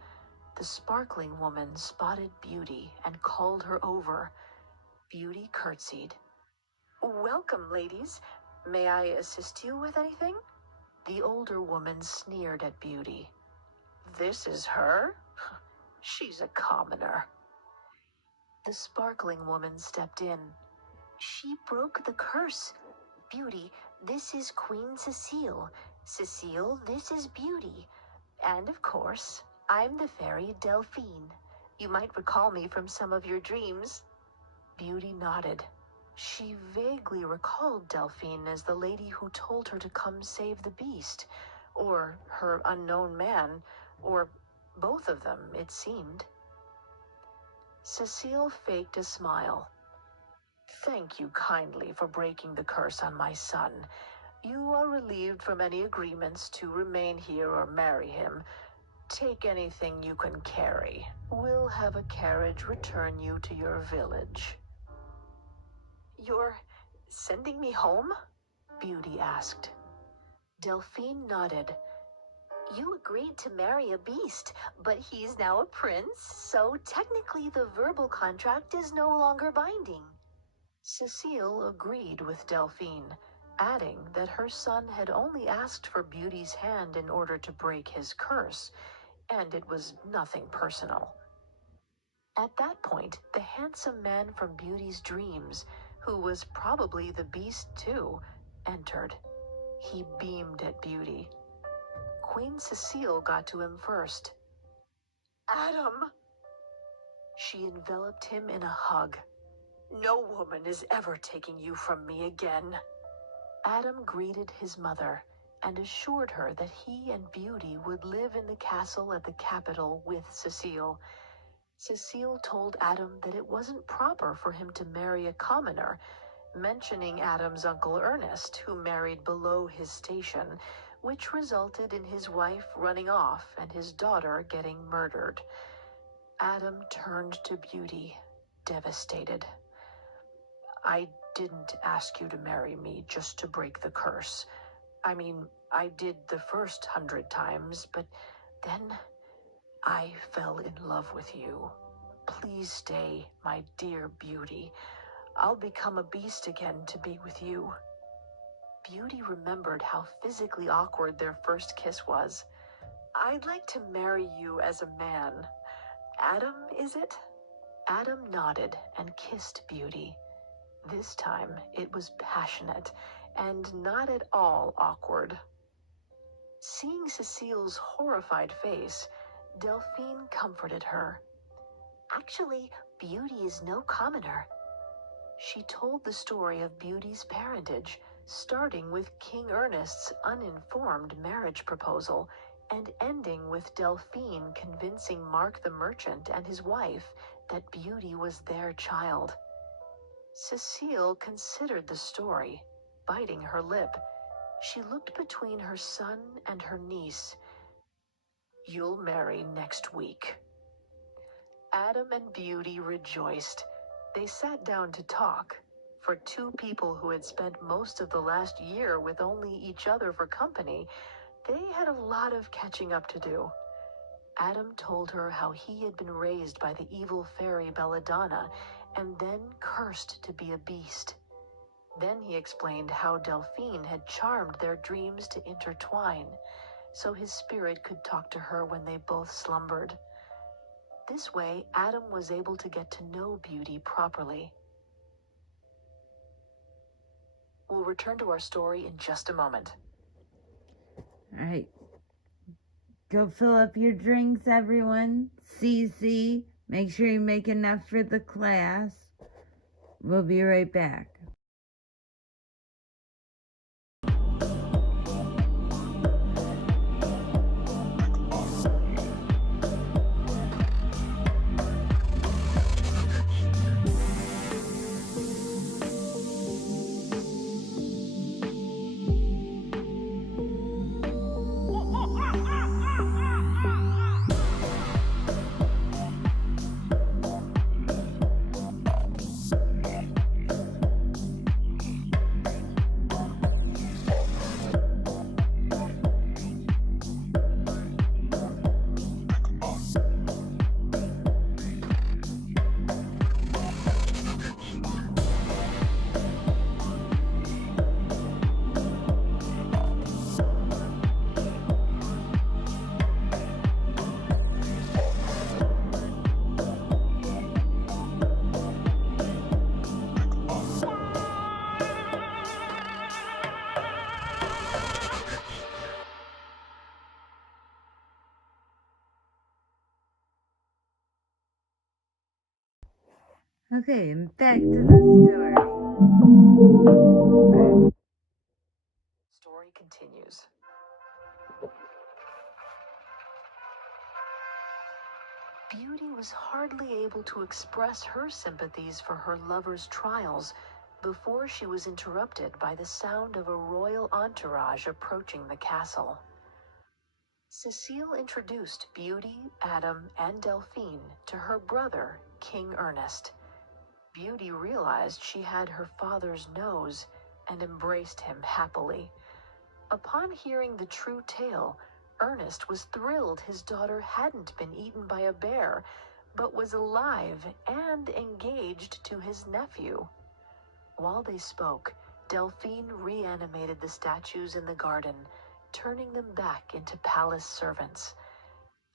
The sparkling woman spotted Beauty and called her over. Beauty curtsied. "Welcome, ladies. May I assist you with anything?" The older woman sneered at Beauty. "This is her? She's a commoner." The sparkling woman stepped in. "She broke the curse. Beauty, this is Queen Cecile. Cecile, this is Beauty. And of course, I'm the fairy Delphine. You might recall me from some of your dreams." Beauty nodded. She vaguely recalled Delphine as the lady who told her to come save the beast, or her unknown man, or both of them, it seemed. Cecile faked a smile. "Thank you kindly for breaking the curse on my son. You are relieved from any agreements to remain here or marry him. Take anything you can carry. We'll have a carriage return you to your village." "You're sending me home?" Beauty asked. Delphine nodded. "You agreed to marry a beast, but he's now a prince, so technically the verbal contract is no longer binding." Cecile agreed with Delphine. adding that her son had only asked for Beauty's hand in order to break his curse, and it was nothing personal. At that point, the handsome man from Beauty's dreams, who was probably the beast too, entered. He beamed at Beauty. Queen Cecile got to him first. Adam! She enveloped him in a hug. No woman is ever taking you from me again. Adam greeted his mother and assured her that he and Beauty would live in the castle at the capital with Cecile. Cecile told Adam that it wasn't proper for him to marry a commoner, mentioning Adam's uncle Ernest, who married below his station, which resulted in his wife running off and his daughter getting murdered. Adam turned to Beauty, devastated. I didn't ask you to marry me just to break the curse. I mean, I did the first 100 times, but then I fell in love with you. Please stay, my dear Beauty. I'll become a beast again to be with you. Beauty remembered how physically awkward their first kiss was. I'd like to marry you as a man. Adam, is it? Adam nodded and kissed Beauty. This time it was passionate and not at all awkward. Seeing Cecile's horrified face, Delphine comforted her. Actually, Beauty is no commoner. She told the story of Beauty's parentage, starting with King Ernest's uninformed marriage proposal and ending with Delphine convincing Mark the merchant and his wife that Beauty was their child. Cecile considered the story, biting her lip. She looked between her son and her niece. You'll marry next week. Adam and Beauty rejoiced. They sat down to talk. For two people who had spent most of the last year with only each other for company, they had a lot of catching up to do. Adam told her how he had been raised by the evil fairy Belladonna and then cursed to be a beast. Then he explained how Delphine had charmed their dreams to intertwine, so his spirit could talk to her when they both slumbered. This way, Adam was able to get to know Beauty properly. We'll return to our story in just a moment. All right. Go fill up your drinks, everyone. CC, make sure you make enough for the class. We'll be right back. Okay, and back to the story. Story continues. Beauty was hardly able to express her sympathies for her lover's trials before she was interrupted by the sound of a royal entourage approaching the castle. Cecile introduced Beauty, Adam, and Delphine to her brother, King Ernest. Beauty realized she had her father's nose and embraced him happily. Upon hearing the true tale, Ernest was thrilled his daughter hadn't been eaten by a bear, but was alive and engaged to his nephew. While they spoke, Delphine reanimated the statues in the garden, turning them back into palace servants.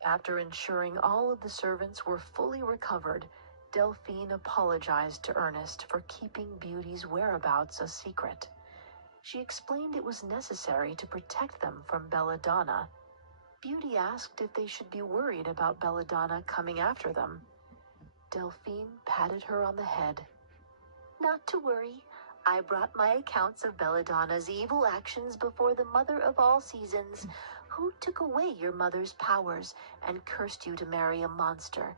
After ensuring all of the servants were fully recovered, Delphine apologized to Ernest for keeping Beauty's whereabouts a secret. She explained it was necessary to protect them from Belladonna. Beauty asked if they should be worried about Belladonna coming after them. Delphine patted her on the head. "Not to worry. I brought my accounts of Belladonna's evil actions before the Mother of all Seasons, who took away your mother's powers and cursed you to marry a monster.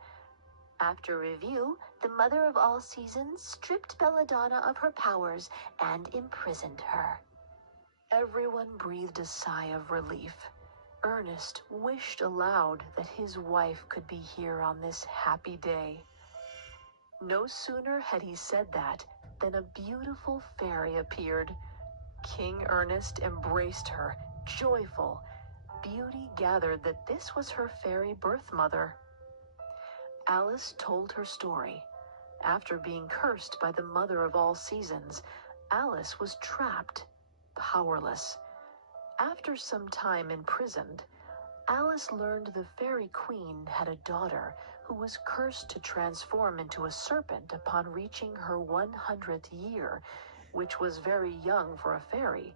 After review, the Mother of all Seasons stripped Belladonna of her powers and imprisoned her." Everyone breathed a sigh of relief. Ernest wished aloud that his wife could be here on this happy day. No sooner had he said that than a beautiful fairy appeared. King Ernest embraced her, joyful. Beauty gathered that this was her fairy birth mother. Alice told her story. After being cursed by the Mother of all Seasons, Alice was trapped, powerless. After some time imprisoned, Alice learned the Fairy Queen had a daughter who was cursed to transform into a serpent upon reaching her 100th year, which was very young for a fairy.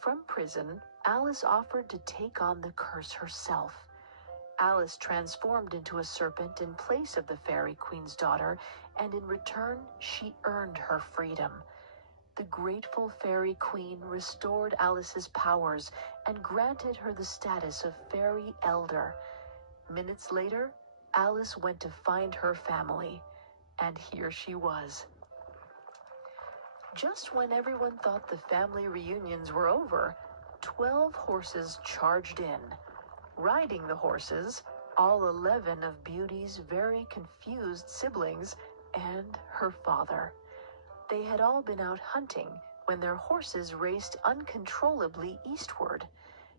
From prison, Alice offered to take on the curse herself. Alice transformed into a serpent in place of the Fairy Queen's daughter, and in return, she earned her freedom. The grateful Fairy Queen restored Alice's powers and granted her the status of Fairy Elder. Minutes later, Alice went to find her family, and here she was. Just when everyone thought the family reunions were over, 12 horses charged in. Riding the horses, all 11 of Beauty's very confused siblings and her father. They had all been out hunting when their horses raced uncontrollably eastward.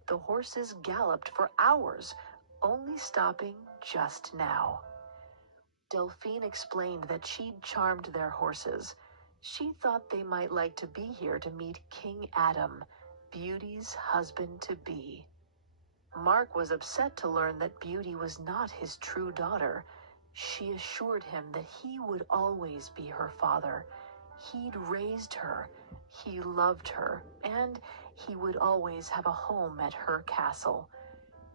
The horses galloped for hours, only stopping just now. Delphine explained that she'd charmed their horses. She thought they might like to be here to meet King Adam, Beauty's husband-to-be. Mark was upset to learn that Beauty was not his true daughter. She assured him that he would always be her father. He'd raised her, he loved her, and he would always have a home at her castle.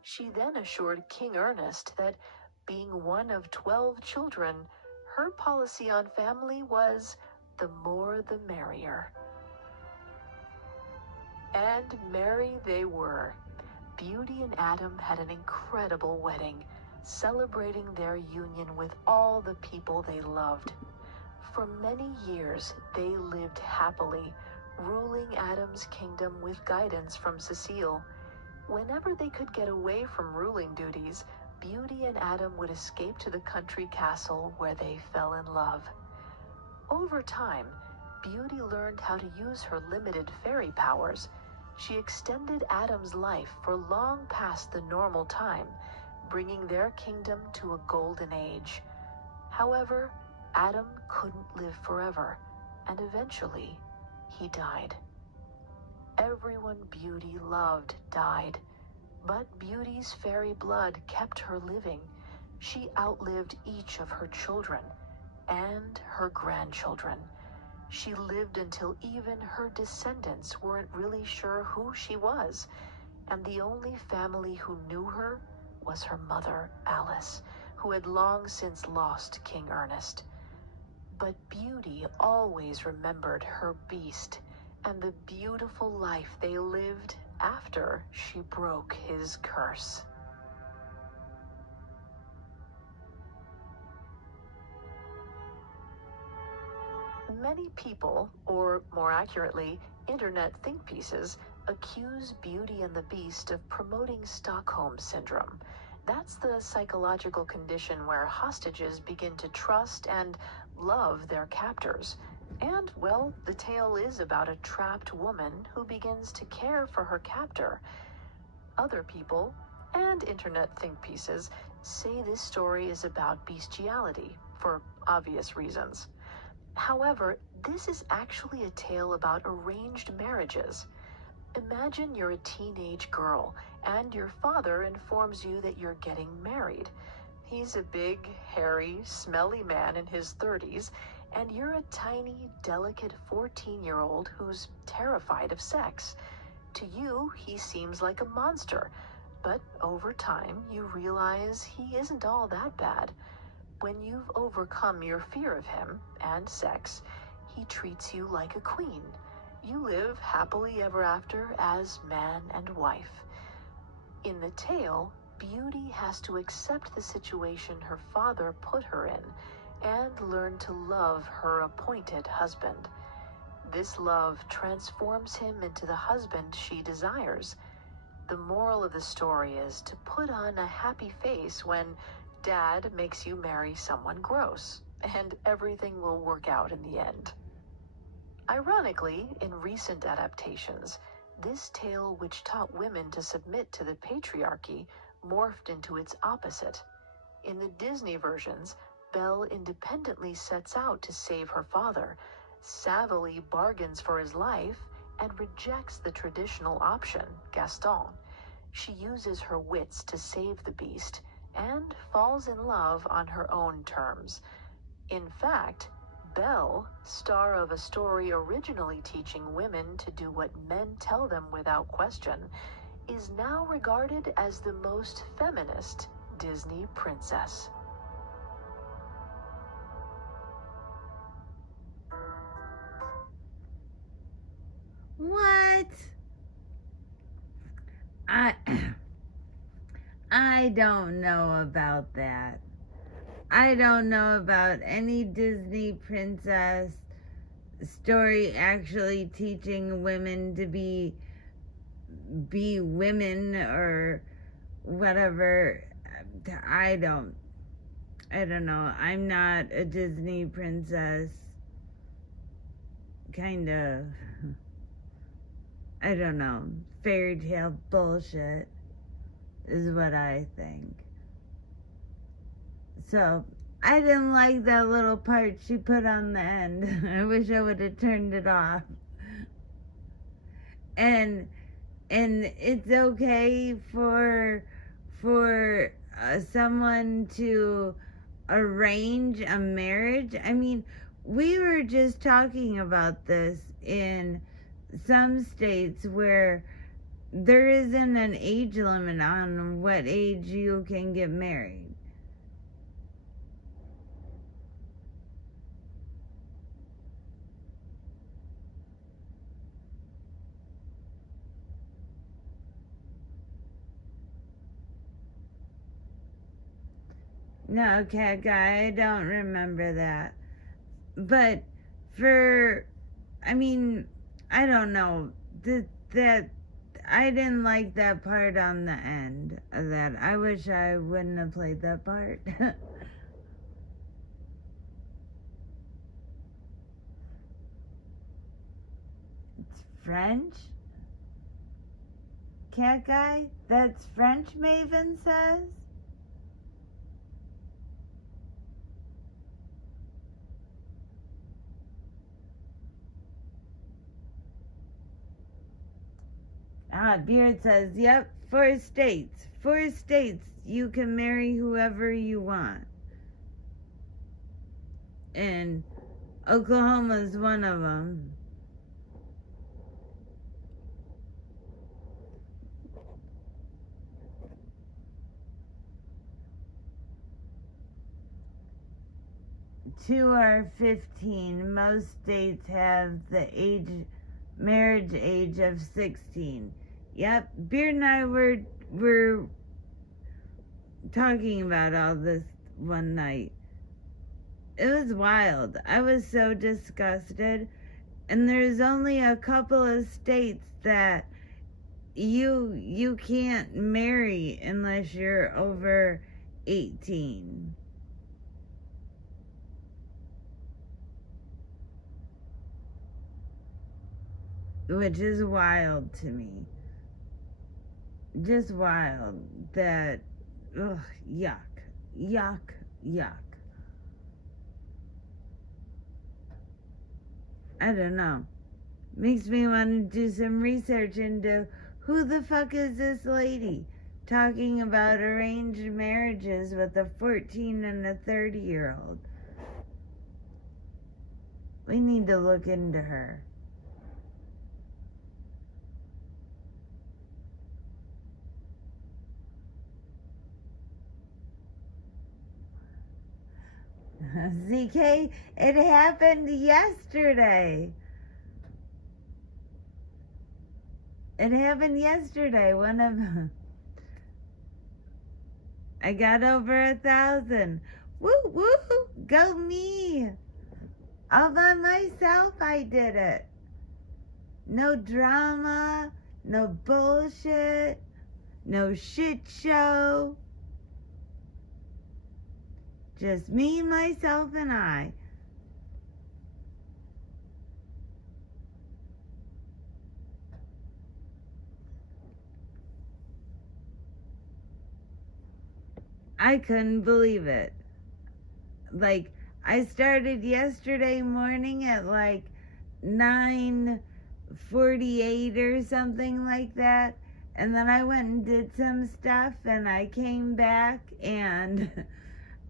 She then assured King Ernest that, being one of 12 children, her policy on family was the more the merrier. And merry they were. Beauty and Adam had an incredible wedding, celebrating their union with all the people they loved. For many years, they lived happily, ruling Adam's kingdom with guidance from Cecile. Whenever they could get away from ruling duties, Beauty and Adam would escape to the country castle where they fell in love. Over time, Beauty learned how to use her limited fairy powers. She extended Adam's life for long past the normal time, bringing their kingdom to a golden age. However, Adam couldn't live forever, and eventually, he died. Everyone Beauty loved died, but Beauty's fairy blood kept her living. She outlived each of her children and her grandchildren. She lived until even her descendants weren't really sure who she was, and the only family who knew her was her mother, Alice, who had long since lost King Ernest. But Beauty always remembered her beast and the beautiful life they lived after she broke his curse. Many people, or more accurately, internet think pieces, accuse Beauty and the Beast of promoting Stockholm Syndrome. That's the psychological condition where hostages begin to trust and love their captors. And, well, the tale is about a trapped woman who begins to care for her captor. Other people, and internet think pieces, say this story is about bestiality, for obvious reasons. However, This is actually a tale about arranged marriages. Imagine you're a teenage girl, and your father informs you that you're getting married. He's a big, hairy, smelly man in his 30s, and you're a tiny, delicate 14-year-old who's terrified of sex. To you, he seems like a monster, but over time, you realize he isn't all that bad. When you've overcome your fear of him and sex, he treats you like a queen. You live happily ever after as man and wife. In the tale, Beauty has to accept the situation her father put her in and learn to love her appointed husband. This love transforms him into the husband she desires. The moral of the story is to put on a happy face when Dad makes you marry someone gross, and everything will work out in the end. Ironically, in recent adaptations, this tale, which taught women to submit to the patriarchy, morphed into its opposite. In the Disney versions, Belle independently sets out to save her father, savvily bargains for his life, and rejects the traditional option, Gaston. She uses her wits to save the beast and falls in love on her own terms. In fact, Belle, star of a story originally teaching women to do what men tell them without question, is now regarded as the most feminist Disney princess. What? I don't know about that. I don't know about any Disney princess story actually teaching women to be women or whatever. I don't know. I'm not a Disney princess. Kind of, I don't know. Fairy tale bullshit is what I think. So, I didn't like that little part she put on the end. I wish I would have turned it off. And it's okay for someone to arrange a marriage. I mean, we were just talking about this in some states where there isn't an age limit on what age you can get married. No, cat guy, I don't remember that. But I don't know. That I didn't like that part on the end of that. I wish I wouldn't have played that part. It's French? Cat guy? That's French, Maven says? Beard says, yep, 4 states. 4 states you can marry whoever you want. And Oklahoma's one of them. Two are 15. Most states have the marriage age of 16. Yep, Beard and I were talking about all this one night. It was wild. I was so disgusted. And there's only a couple of states that you can't marry unless you're over 18. Which is wild to me. Just wild that, ugh, yuck, yuck, yuck. I don't know. Makes me want to do some research into who the fuck is this lady talking about arranged marriages with a 14 and a 30-year-old. We need to look into her. ZK, it happened yesterday. It happened yesterday. I got over 1,000. Woo, woo, go me. All by myself I did it. No drama, no bullshit, no shit show. Just me, myself, and I. I couldn't believe it. Like, I started yesterday morning at like 9:48 or something like that. And then I went and did some stuff and I came back and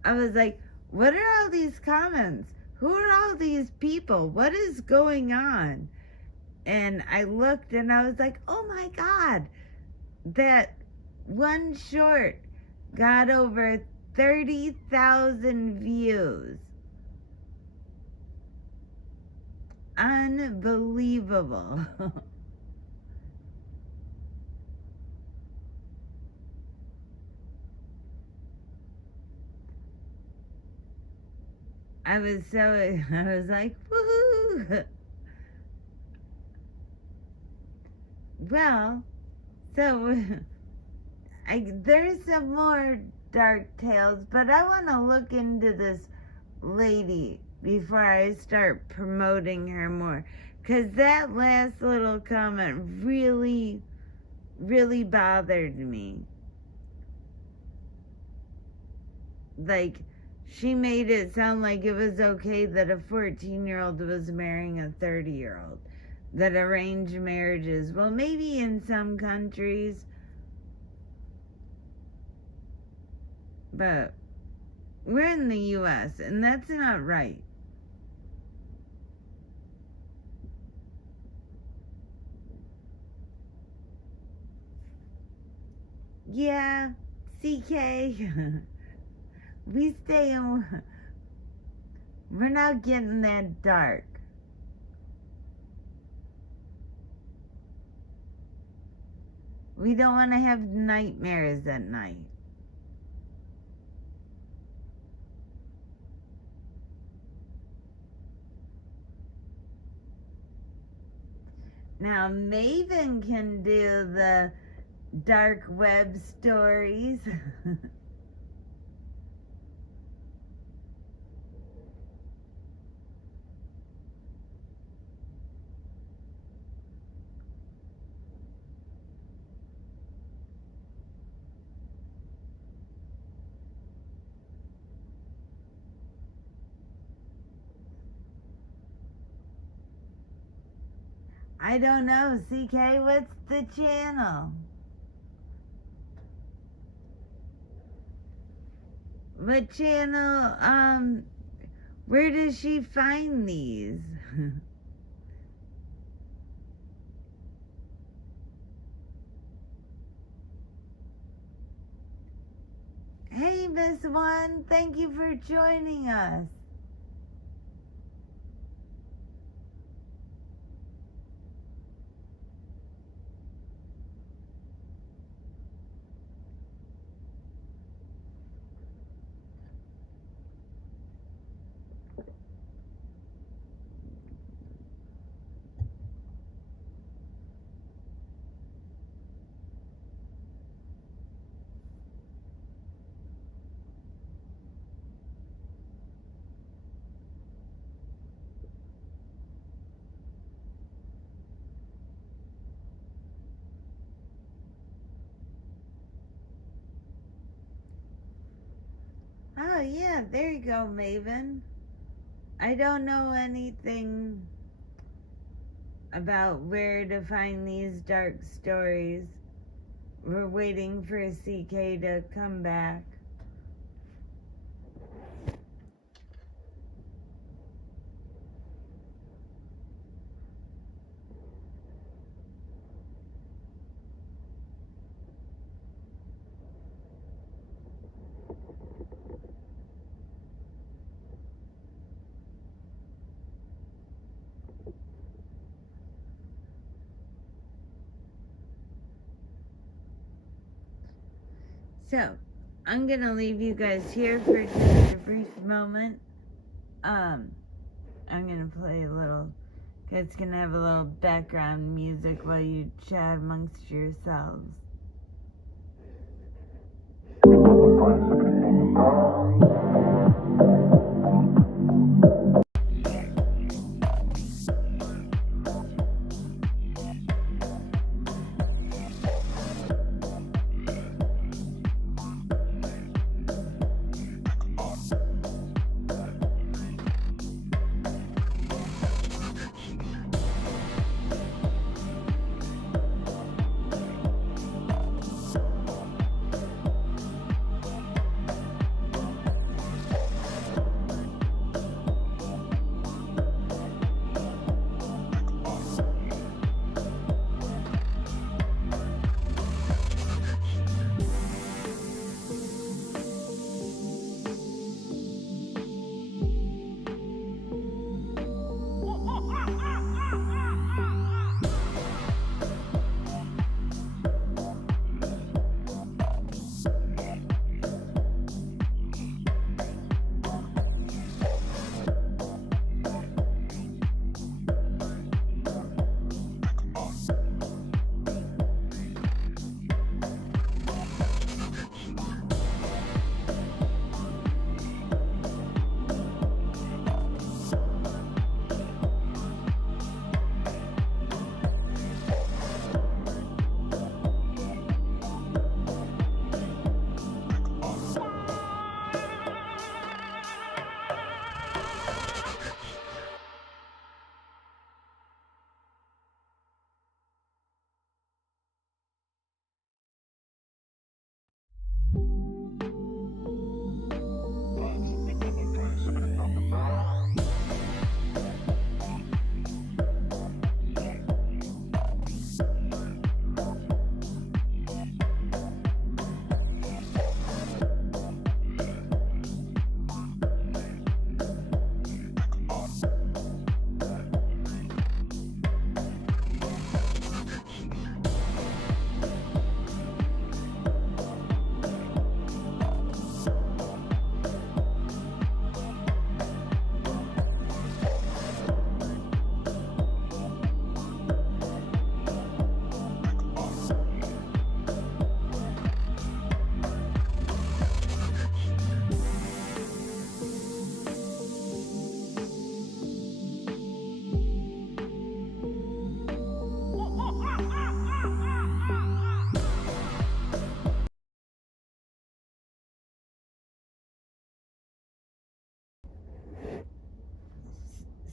I was like, what are all these comments? Who are all these people? What is going on? And I looked and I was like, oh my God, that one short got over 30,000 views. Unbelievable. I was like, woohoo! Well, so there's some more dark tales, but I want to look into this lady before I start promoting her more. Because that last little comment really, really bothered me. Like, she made it sound like it was okay that a 14-year-old was marrying a 30-year-old. That arranged marriages, well, maybe in some countries, but we're in the U.S., and that's not right. Yeah, CK, we stay in, we're not getting that dark. We don't want to have nightmares at night. Now, Maven can do the dark web stories. I don't know, CK, what's the channel? What channel, where does she find these? Hey, Miss One, thank you for joining us. Oh, yeah, there you go, Maven. I don't know anything about where to find these dark stories. We're waiting for CK to come back. So, I'm gonna leave you guys here for just a brief moment. I'm gonna play a little, it's gonna have a little background music while you chat amongst yourselves.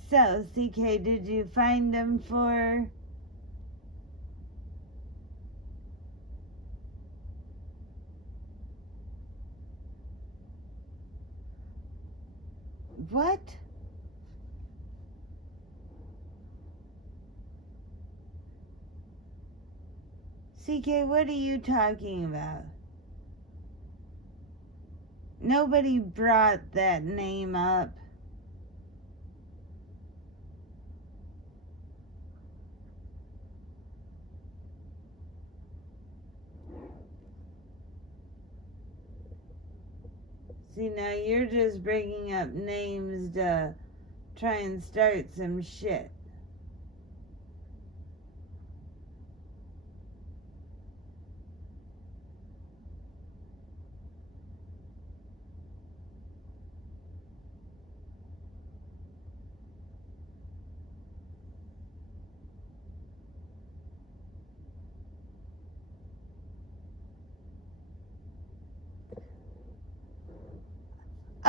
So, CK, did you find them for... What? CK, what are you talking about? Nobody brought that name up. See, now you're just bringing up names to try and start some shit.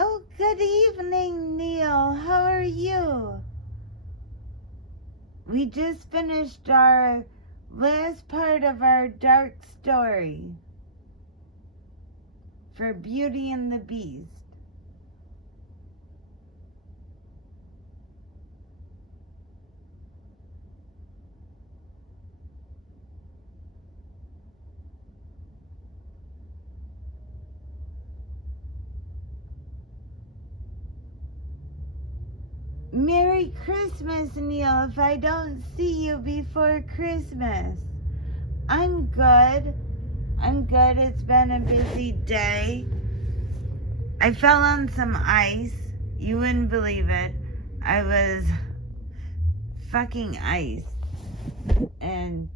Oh, good evening, Neil. How are you? we just finished our last part of our dark story for Beauty and the Beast. Merry Christmas, Neil, if I don't see you before Christmas. I'm good. It's been a busy day. I fell on some ice. You wouldn't believe it. I was fucking ice. And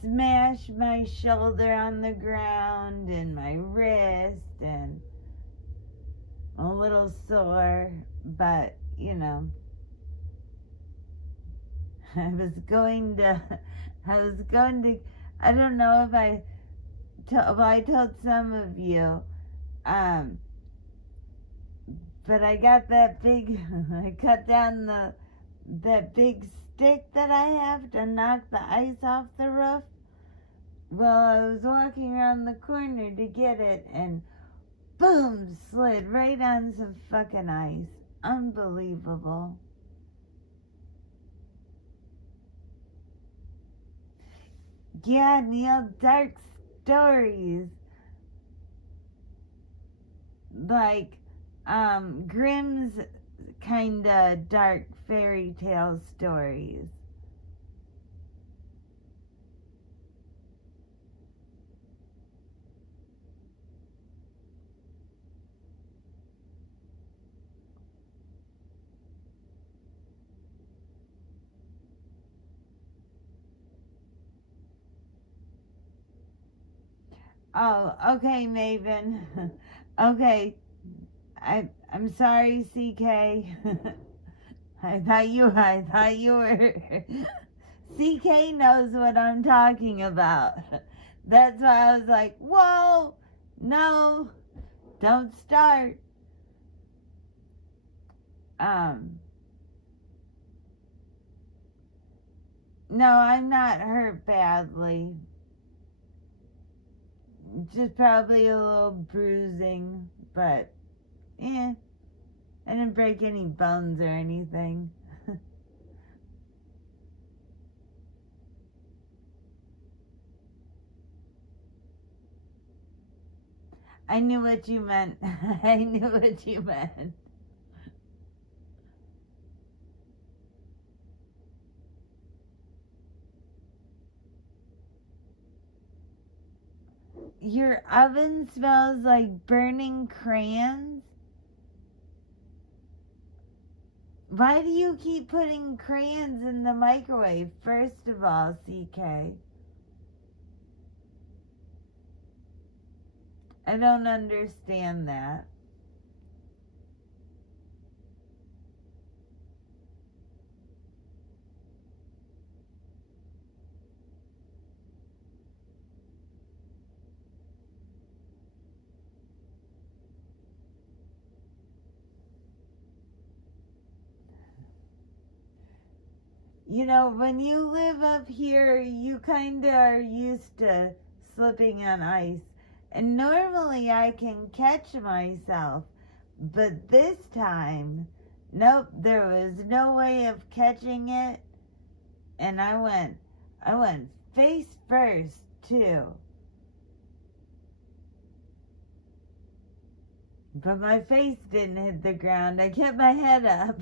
smashed my shoulder on the ground and my wrist, and a little sore, but you know, I was going to, I don't know if I told some of you, but I got that big, I cut down that big stick that I have to knock the ice off the roof. Well, I was walking around the corner to get it, and boom, slid right on some fucking ice. Unbelievable. Yeah, Neil, dark stories. Like, Grimm's kinda dark fairy tale stories. Oh, okay, Maven. Okay. I'm sorry, CK. I thought you were CK knows what I'm talking about. That's why I was like, whoa, no, don't start. No, I'm not hurt badly. Just probably a little bruising, but I didn't break any bones or anything. I knew what you meant. I knew what you meant. Your oven smells like burning crayons? Why do you keep putting crayons in the microwave, first of all, CK? I don't understand that. You know, when you live up here, you kind of are used to slipping on ice. And normally I can catch myself. But this time, nope, there was no way of catching it. And I went face first, too. But my face didn't hit the ground. I kept my head up.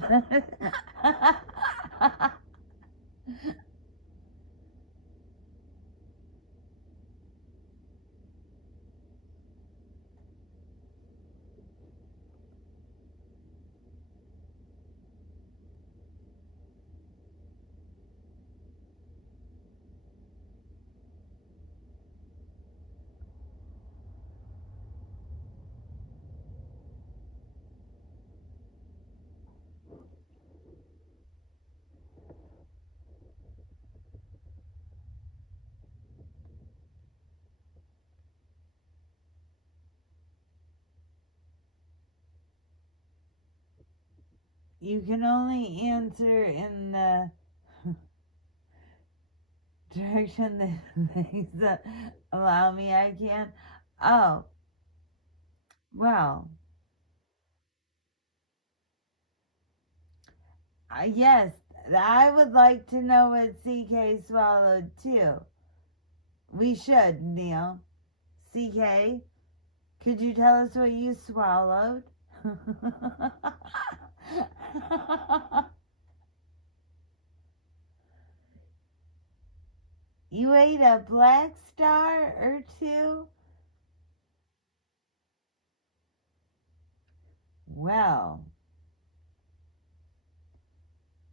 You can only answer in the direction the things that allow me I can. Oh, well, yes, I would like to know what CK swallowed too. We should, Neil. CK, could you tell us what you swallowed? You ate a black star or two? Well,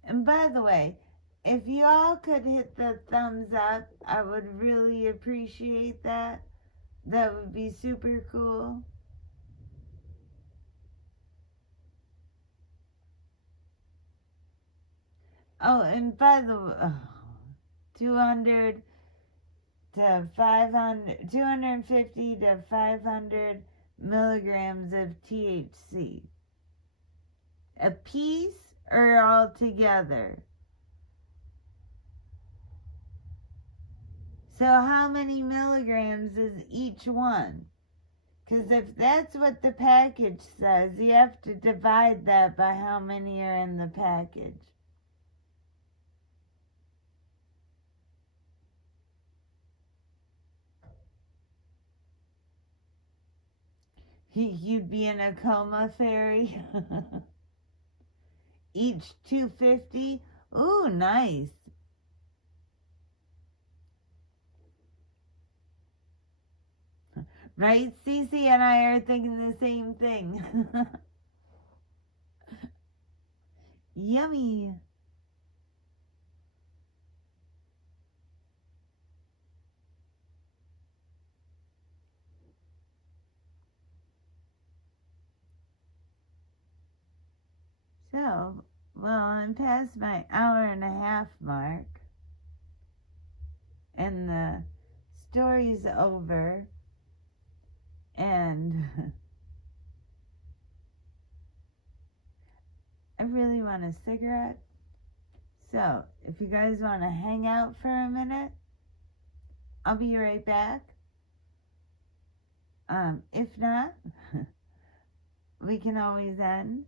and by the way, if you all could hit the thumbs up, I would really appreciate that. That would be super cool. Oh, and by the way, 200 to 500, 250 to 500 milligrams of THC. A piece or all together? So how many milligrams is each one? Because if that's what the package says, you have to divide that by how many are in the package. You'd be in a coma, fairy. Each 250. Ooh, nice. Right? Cece and I are thinking the same thing. Yummy. So, well, I'm past my hour-and-a-half mark. And the story's over. And I really want a cigarette. So, if you guys want to hang out for a minute, I'll be right back. If not, we can always end.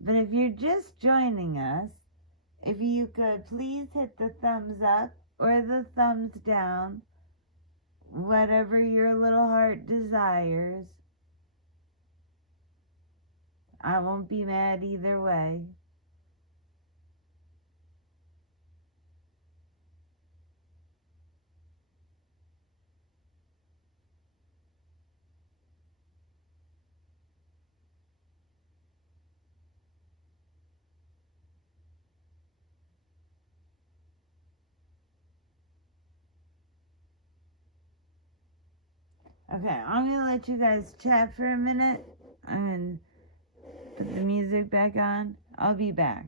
But if you're just joining us, if you could please hit the thumbs up or the thumbs down, whatever your little heart desires. I won't be mad either way. Okay, I'm going to let you guys chat for a minute. I'm going to put the music back on. I'll be back.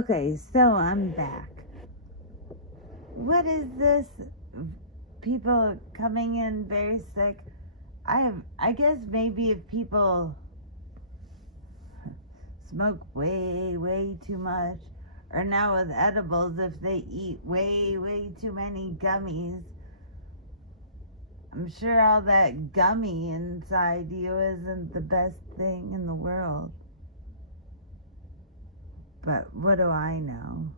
Okay, so I'm back. What is this? People coming in very sick. I guess maybe if people smoke way too much, or now with edibles, if they eat way too many gummies, I'm sure all that gummy inside you isn't the best thing in the world. But what do I know?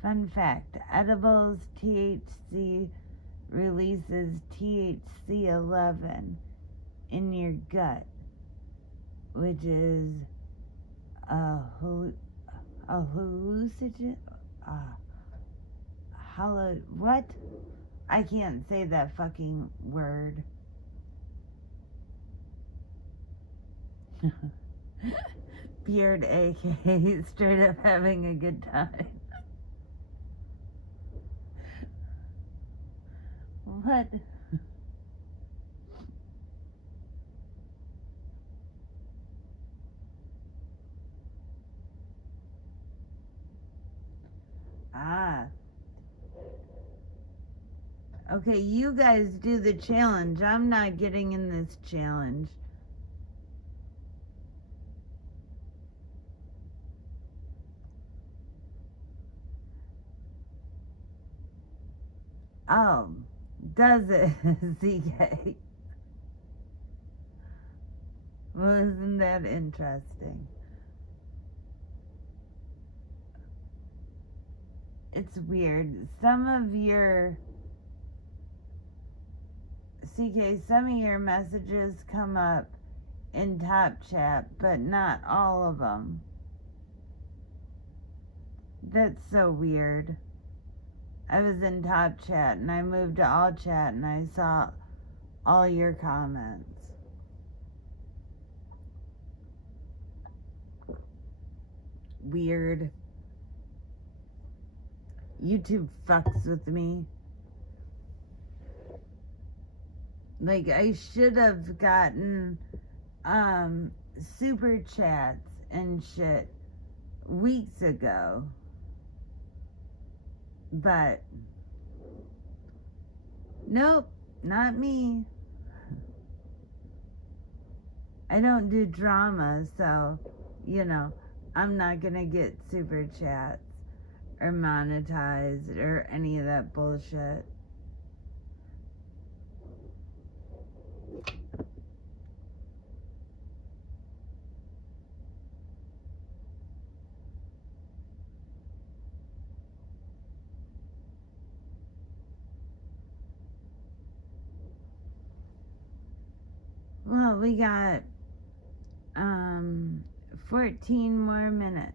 Fun fact, edibles THC releases THC-11 in your gut, which is a hallucinogen. What? I can't say that fucking word. Beard, aka straight up having a good time. What? Ah. Okay, you guys do the challenge. I'm not getting in this challenge. Oh, does it, CK? Well, isn't that interesting? It's weird. Some of your messages come up in Top Chat, but not all of them. That's so weird. I was in Top Chat and I moved to All Chat and I saw all your comments. Weird. YouTube fucks with me. Like, I should have gotten super chats and shit weeks ago. But nope, not me. I don't do drama, so, you know, I'm not gonna get super chats or monetized or any of that bullshit. Well, we got 14 more minutes.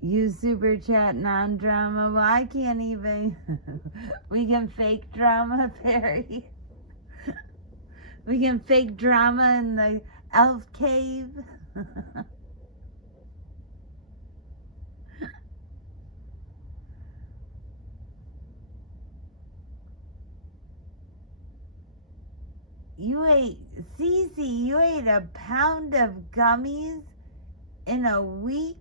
Use super chat non-drama. Well, I can't even. We can fake drama, Perry. We can fake drama in the elf cave. You ate, Cece, you ate a pound of gummies in a week?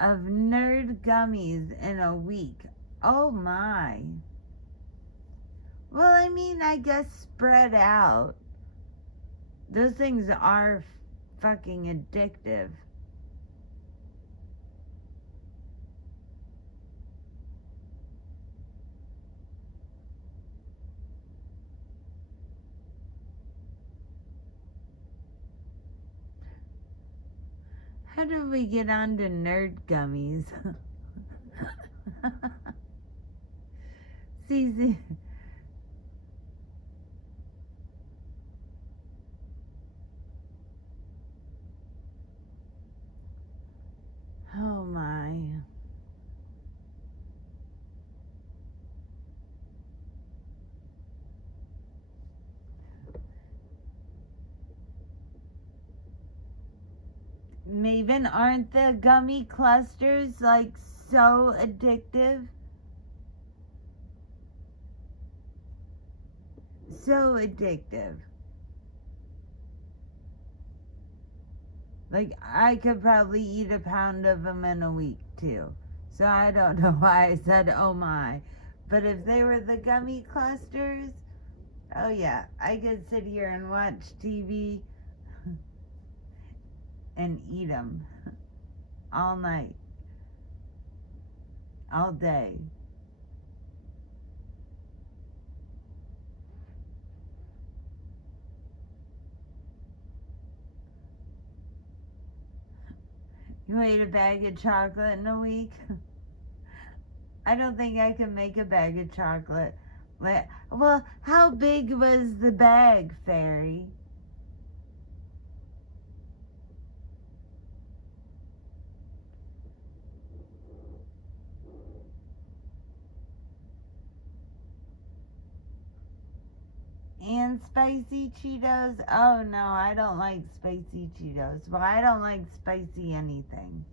Of nerd gummies in a week. Oh my. Well, I mean, I guess spread out. Those things are fucking addictive. How did we get on to nerd gummies? Cece. Steven, aren't the gummy clusters like so addictive? So addictive. Like, I could probably eat a pound of them in a week, too. So I don't know why I said, oh my. But if they were the gummy clusters, oh yeah, I could sit here and watch TV and eat them all night, all day. You ate a bag of chocolate in a week? I don't think I can make a bag of chocolate. Well, how big was the bag, Fairy? And spicy Cheetos? Oh no, I don't like spicy Cheetos. Well, I don't like spicy anything.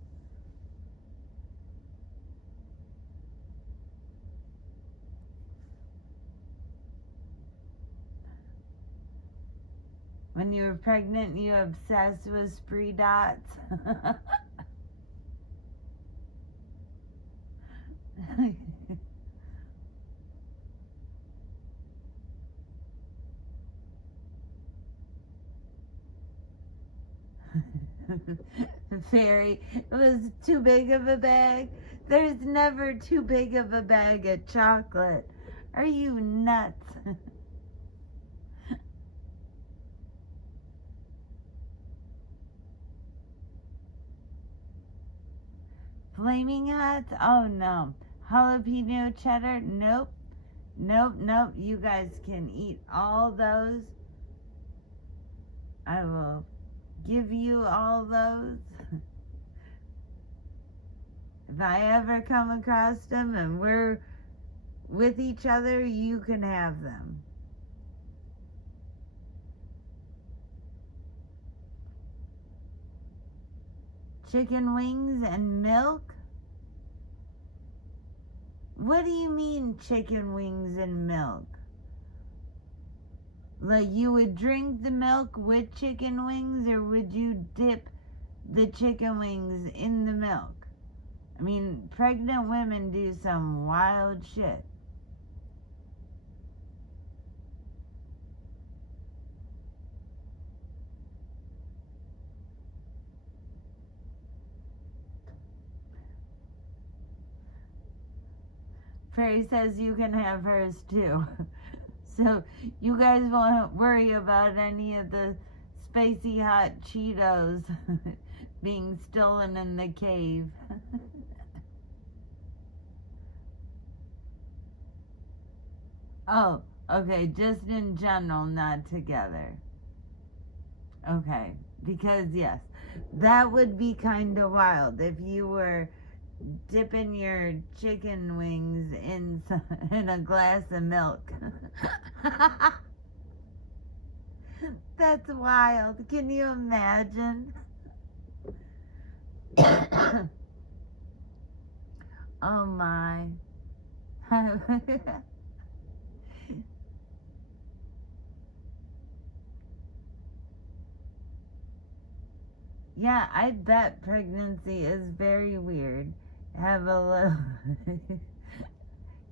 When you were pregnant, you obsessed with Spree Dots. Fairy, it was too big of a bag. There's never too big of a bag of chocolate. Are you nuts? Flaming Hots? Oh no. Jalapeno cheddar? Nope. Nope, nope. You guys can eat all those. I will give you all those. If I ever come across them and we're with each other, you can have them. Chicken wings and milk? What do you mean chicken wings and milk? Like you would drink the milk with chicken wings, or would you dip the chicken wings in the milk? I mean, pregnant women do some wild shit. Fairy says you can have hers too. So you guys won't worry about any of the spicy hot Cheetos being stolen in the cave. Oh, okay, just in general, not together. Okay, because yes, that would be kind of wild if you were dipping your chicken wings in a glass of milk. That's wild. Can you imagine? Oh my. Yeah, I bet pregnancy is very weird. Have a little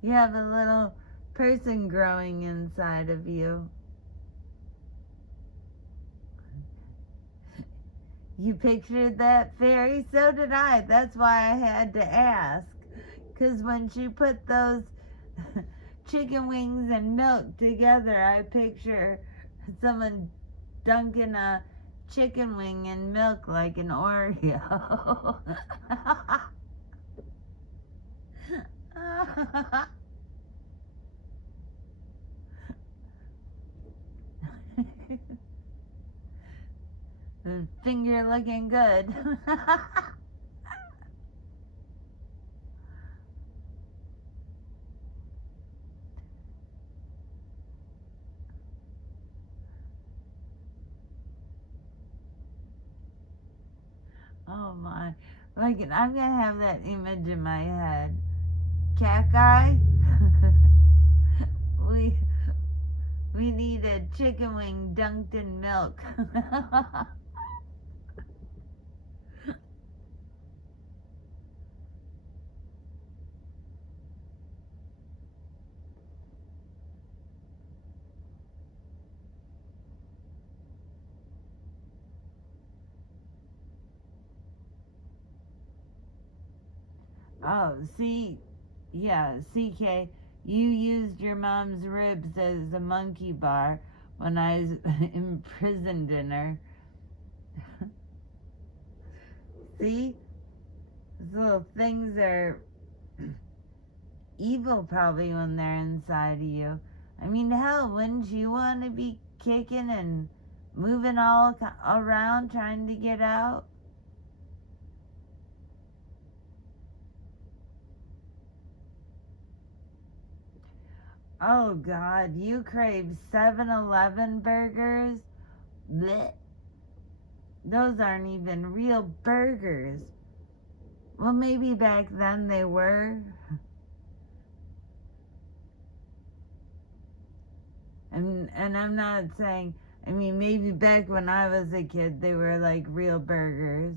you have a little person growing inside of you. You pictured that, Fairy? So did I. That's why I had to ask. Because when she put those chicken wings and milk together, I picture someone dunking a chicken wing in milk like an Oreo. Finger looking good. Oh my. Like, I'm gonna have that image in my head. Cat guy? we need a chicken wing dunked in milk. Oh, see, yeah, CK, you used your mom's ribs as a monkey bar when I was imprisoned in her. See? Those little things are evil probably when they're inside of you. I mean, hell, wouldn't you want to be kicking and moving all around trying to get out? Oh, God, you crave 7-Eleven burgers? Blech. Those aren't even real burgers. Well, maybe back then they were. And I'm not saying, I mean, maybe back when I was a kid they were like real burgers.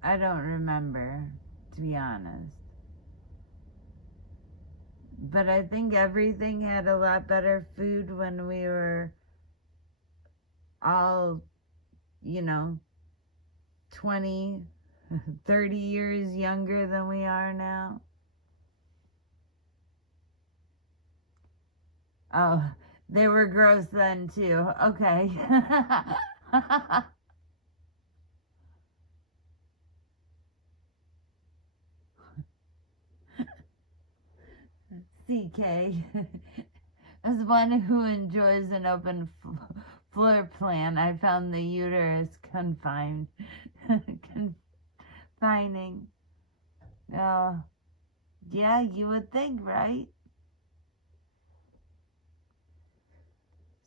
I don't remember, to be honest. But I think everything had a lot better food when we were all, 20, 30 years younger than we are now. Oh, they were gross then too. Okay. CK. As one who enjoys an open floor plan, I found the uterus confining. Oh, yeah, you would think, right?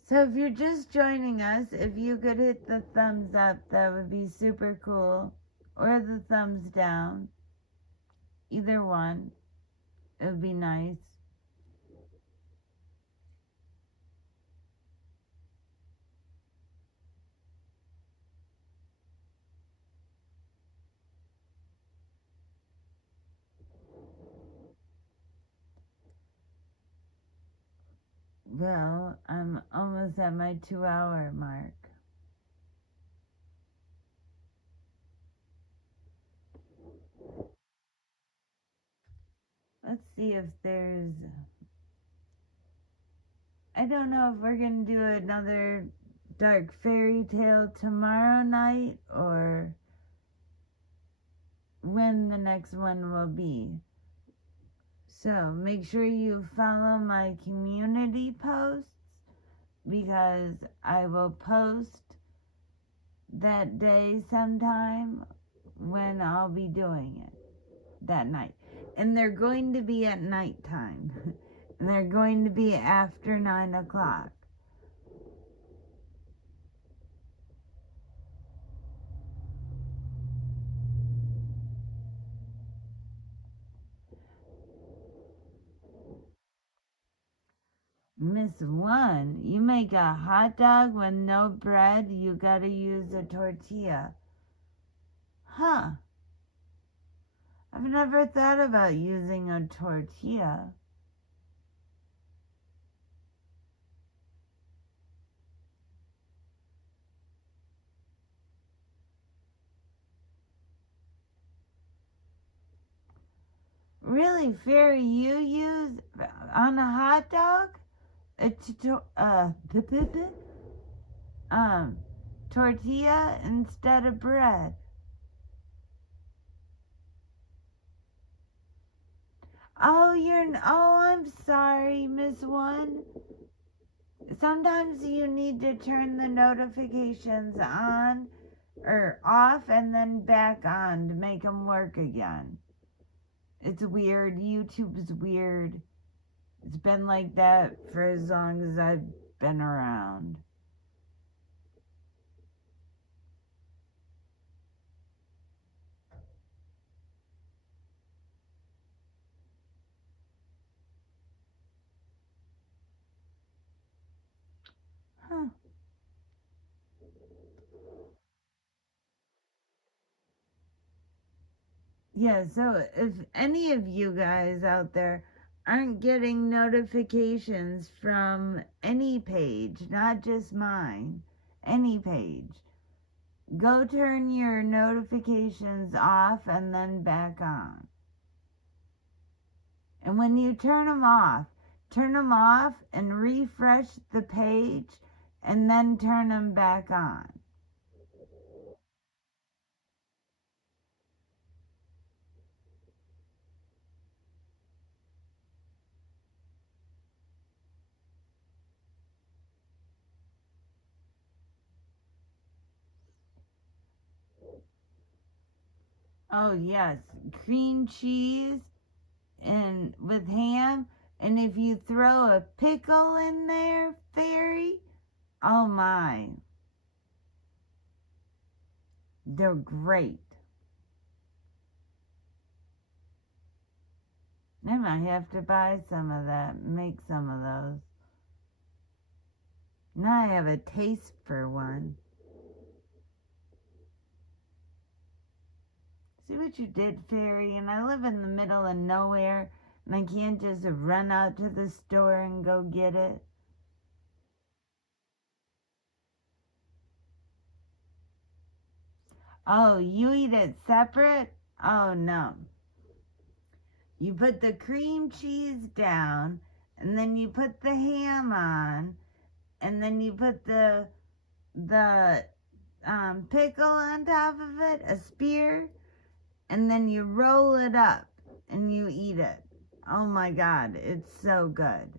So if you're just joining us, if you could hit the thumbs up, that would be super cool. Or the thumbs down. Either one. It would be nice. Well, I'm almost at my 2-hour mark. Let's see if there's... I don't know if we're going to do another dark fairy tale tomorrow night or when the next one will be. So make sure you follow my community posts because I will post that day sometime when I'll be doing it that night. And they're going to be at nighttime. And they're going to be after 9 o'clock. Miss One, you make a hot dog with no bread, you gotta use a tortilla. Huh. I've never thought about using a tortilla. Really, Fairy, you use on a hot dog? Tortilla instead of bread. I'm sorry, Miss One. Sometimes you need to turn the notifications on or off and then back on to make them work again. It's weird. YouTube's weird. It's been like that for as long as I've been around. Huh. Yeah, so if any of you guys out there aren't getting notifications from any page, not just mine, any page, go turn your notifications off and then back on. And when you turn them off and refresh the page and then turn them back on. Oh, yes, cream cheese and with ham. And if you throw a pickle in there, fairy, oh my, they're great. I might have to buy some of that, make some of those. Now I have a taste for one. See what you did, fairy? And I live in the middle of nowhere, and I can't just run out to the store and go get it. Oh, you eat it separate? Oh, no. You put the cream cheese down, and then you put the ham on, and then you put the pickle on top of it, a spear, and then you roll it up and you eat it. Oh my God, it's so good.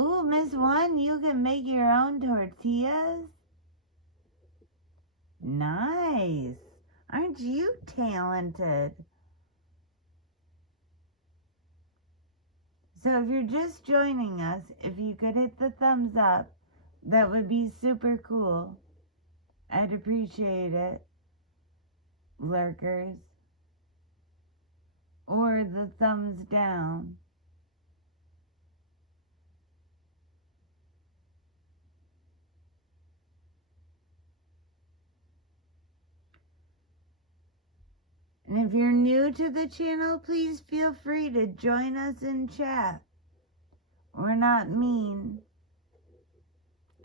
Ooh, Miss One, you can make your own tortillas? Nice. Aren't you talented? So if you're just joining us, if you could hit the thumbs up, that would be super cool. I'd appreciate it. Lurkers. Or the thumbs down. And if you're new to the channel, please feel free to join us in chat. We're not mean.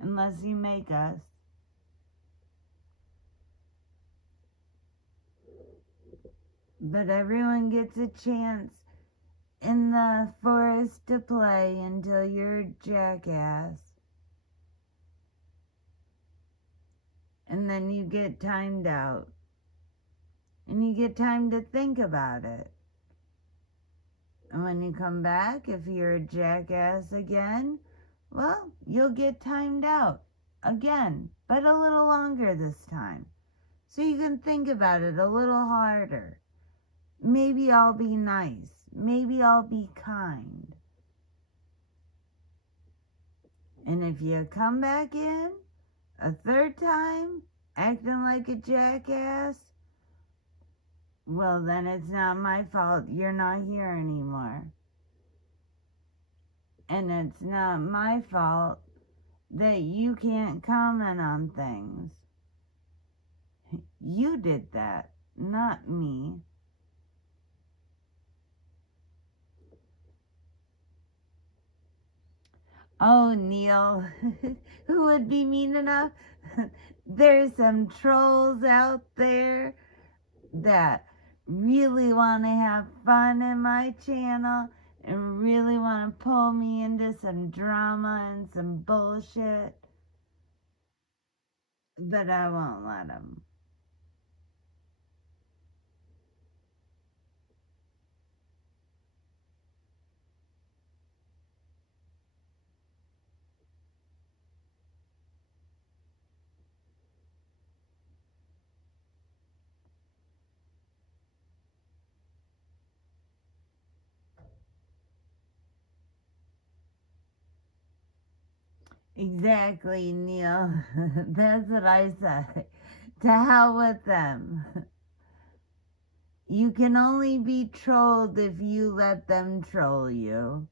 Unless you make us. But everyone gets a chance in the forest to play until you're a jackass. And then you get timed out. And you get time to think about it. And when you come back, if you're a jackass again, well, you'll get timed out again, but a little longer this time. So you can think about it a little harder. Maybe I'll be nice. Maybe I'll be kind. And if you come back in a third time, acting like a jackass, well, then it's not my fault you're not here anymore. And it's not my fault that you can't comment on things. You did that, not me. Oh, Neil, who would be mean enough? There's some trolls out there that really want to have fun in my channel and really want to pull me into some drama and some bullshit. But I won't let them. Exactly, Neil. That's what I said. To hell with them. You can only be trolled if you let them troll you.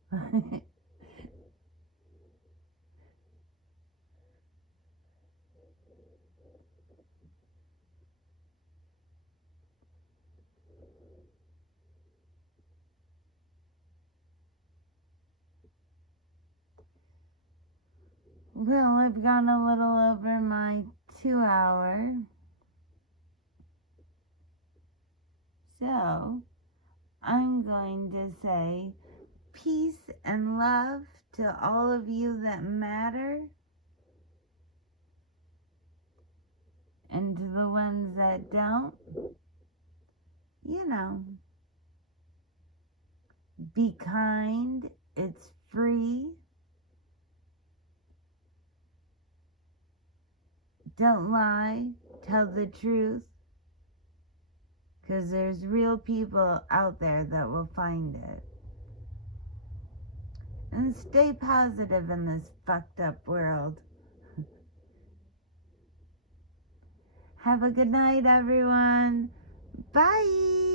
Well, I've gone a little over my 2 hour. So, I'm going to say peace and love to all of you that matter, and to the ones that don't. You know, be kind. It's free. Don't lie. Tell the truth. Because there's real people out there that will find it. And stay positive in this fucked up world. Have a good night, everyone. Bye.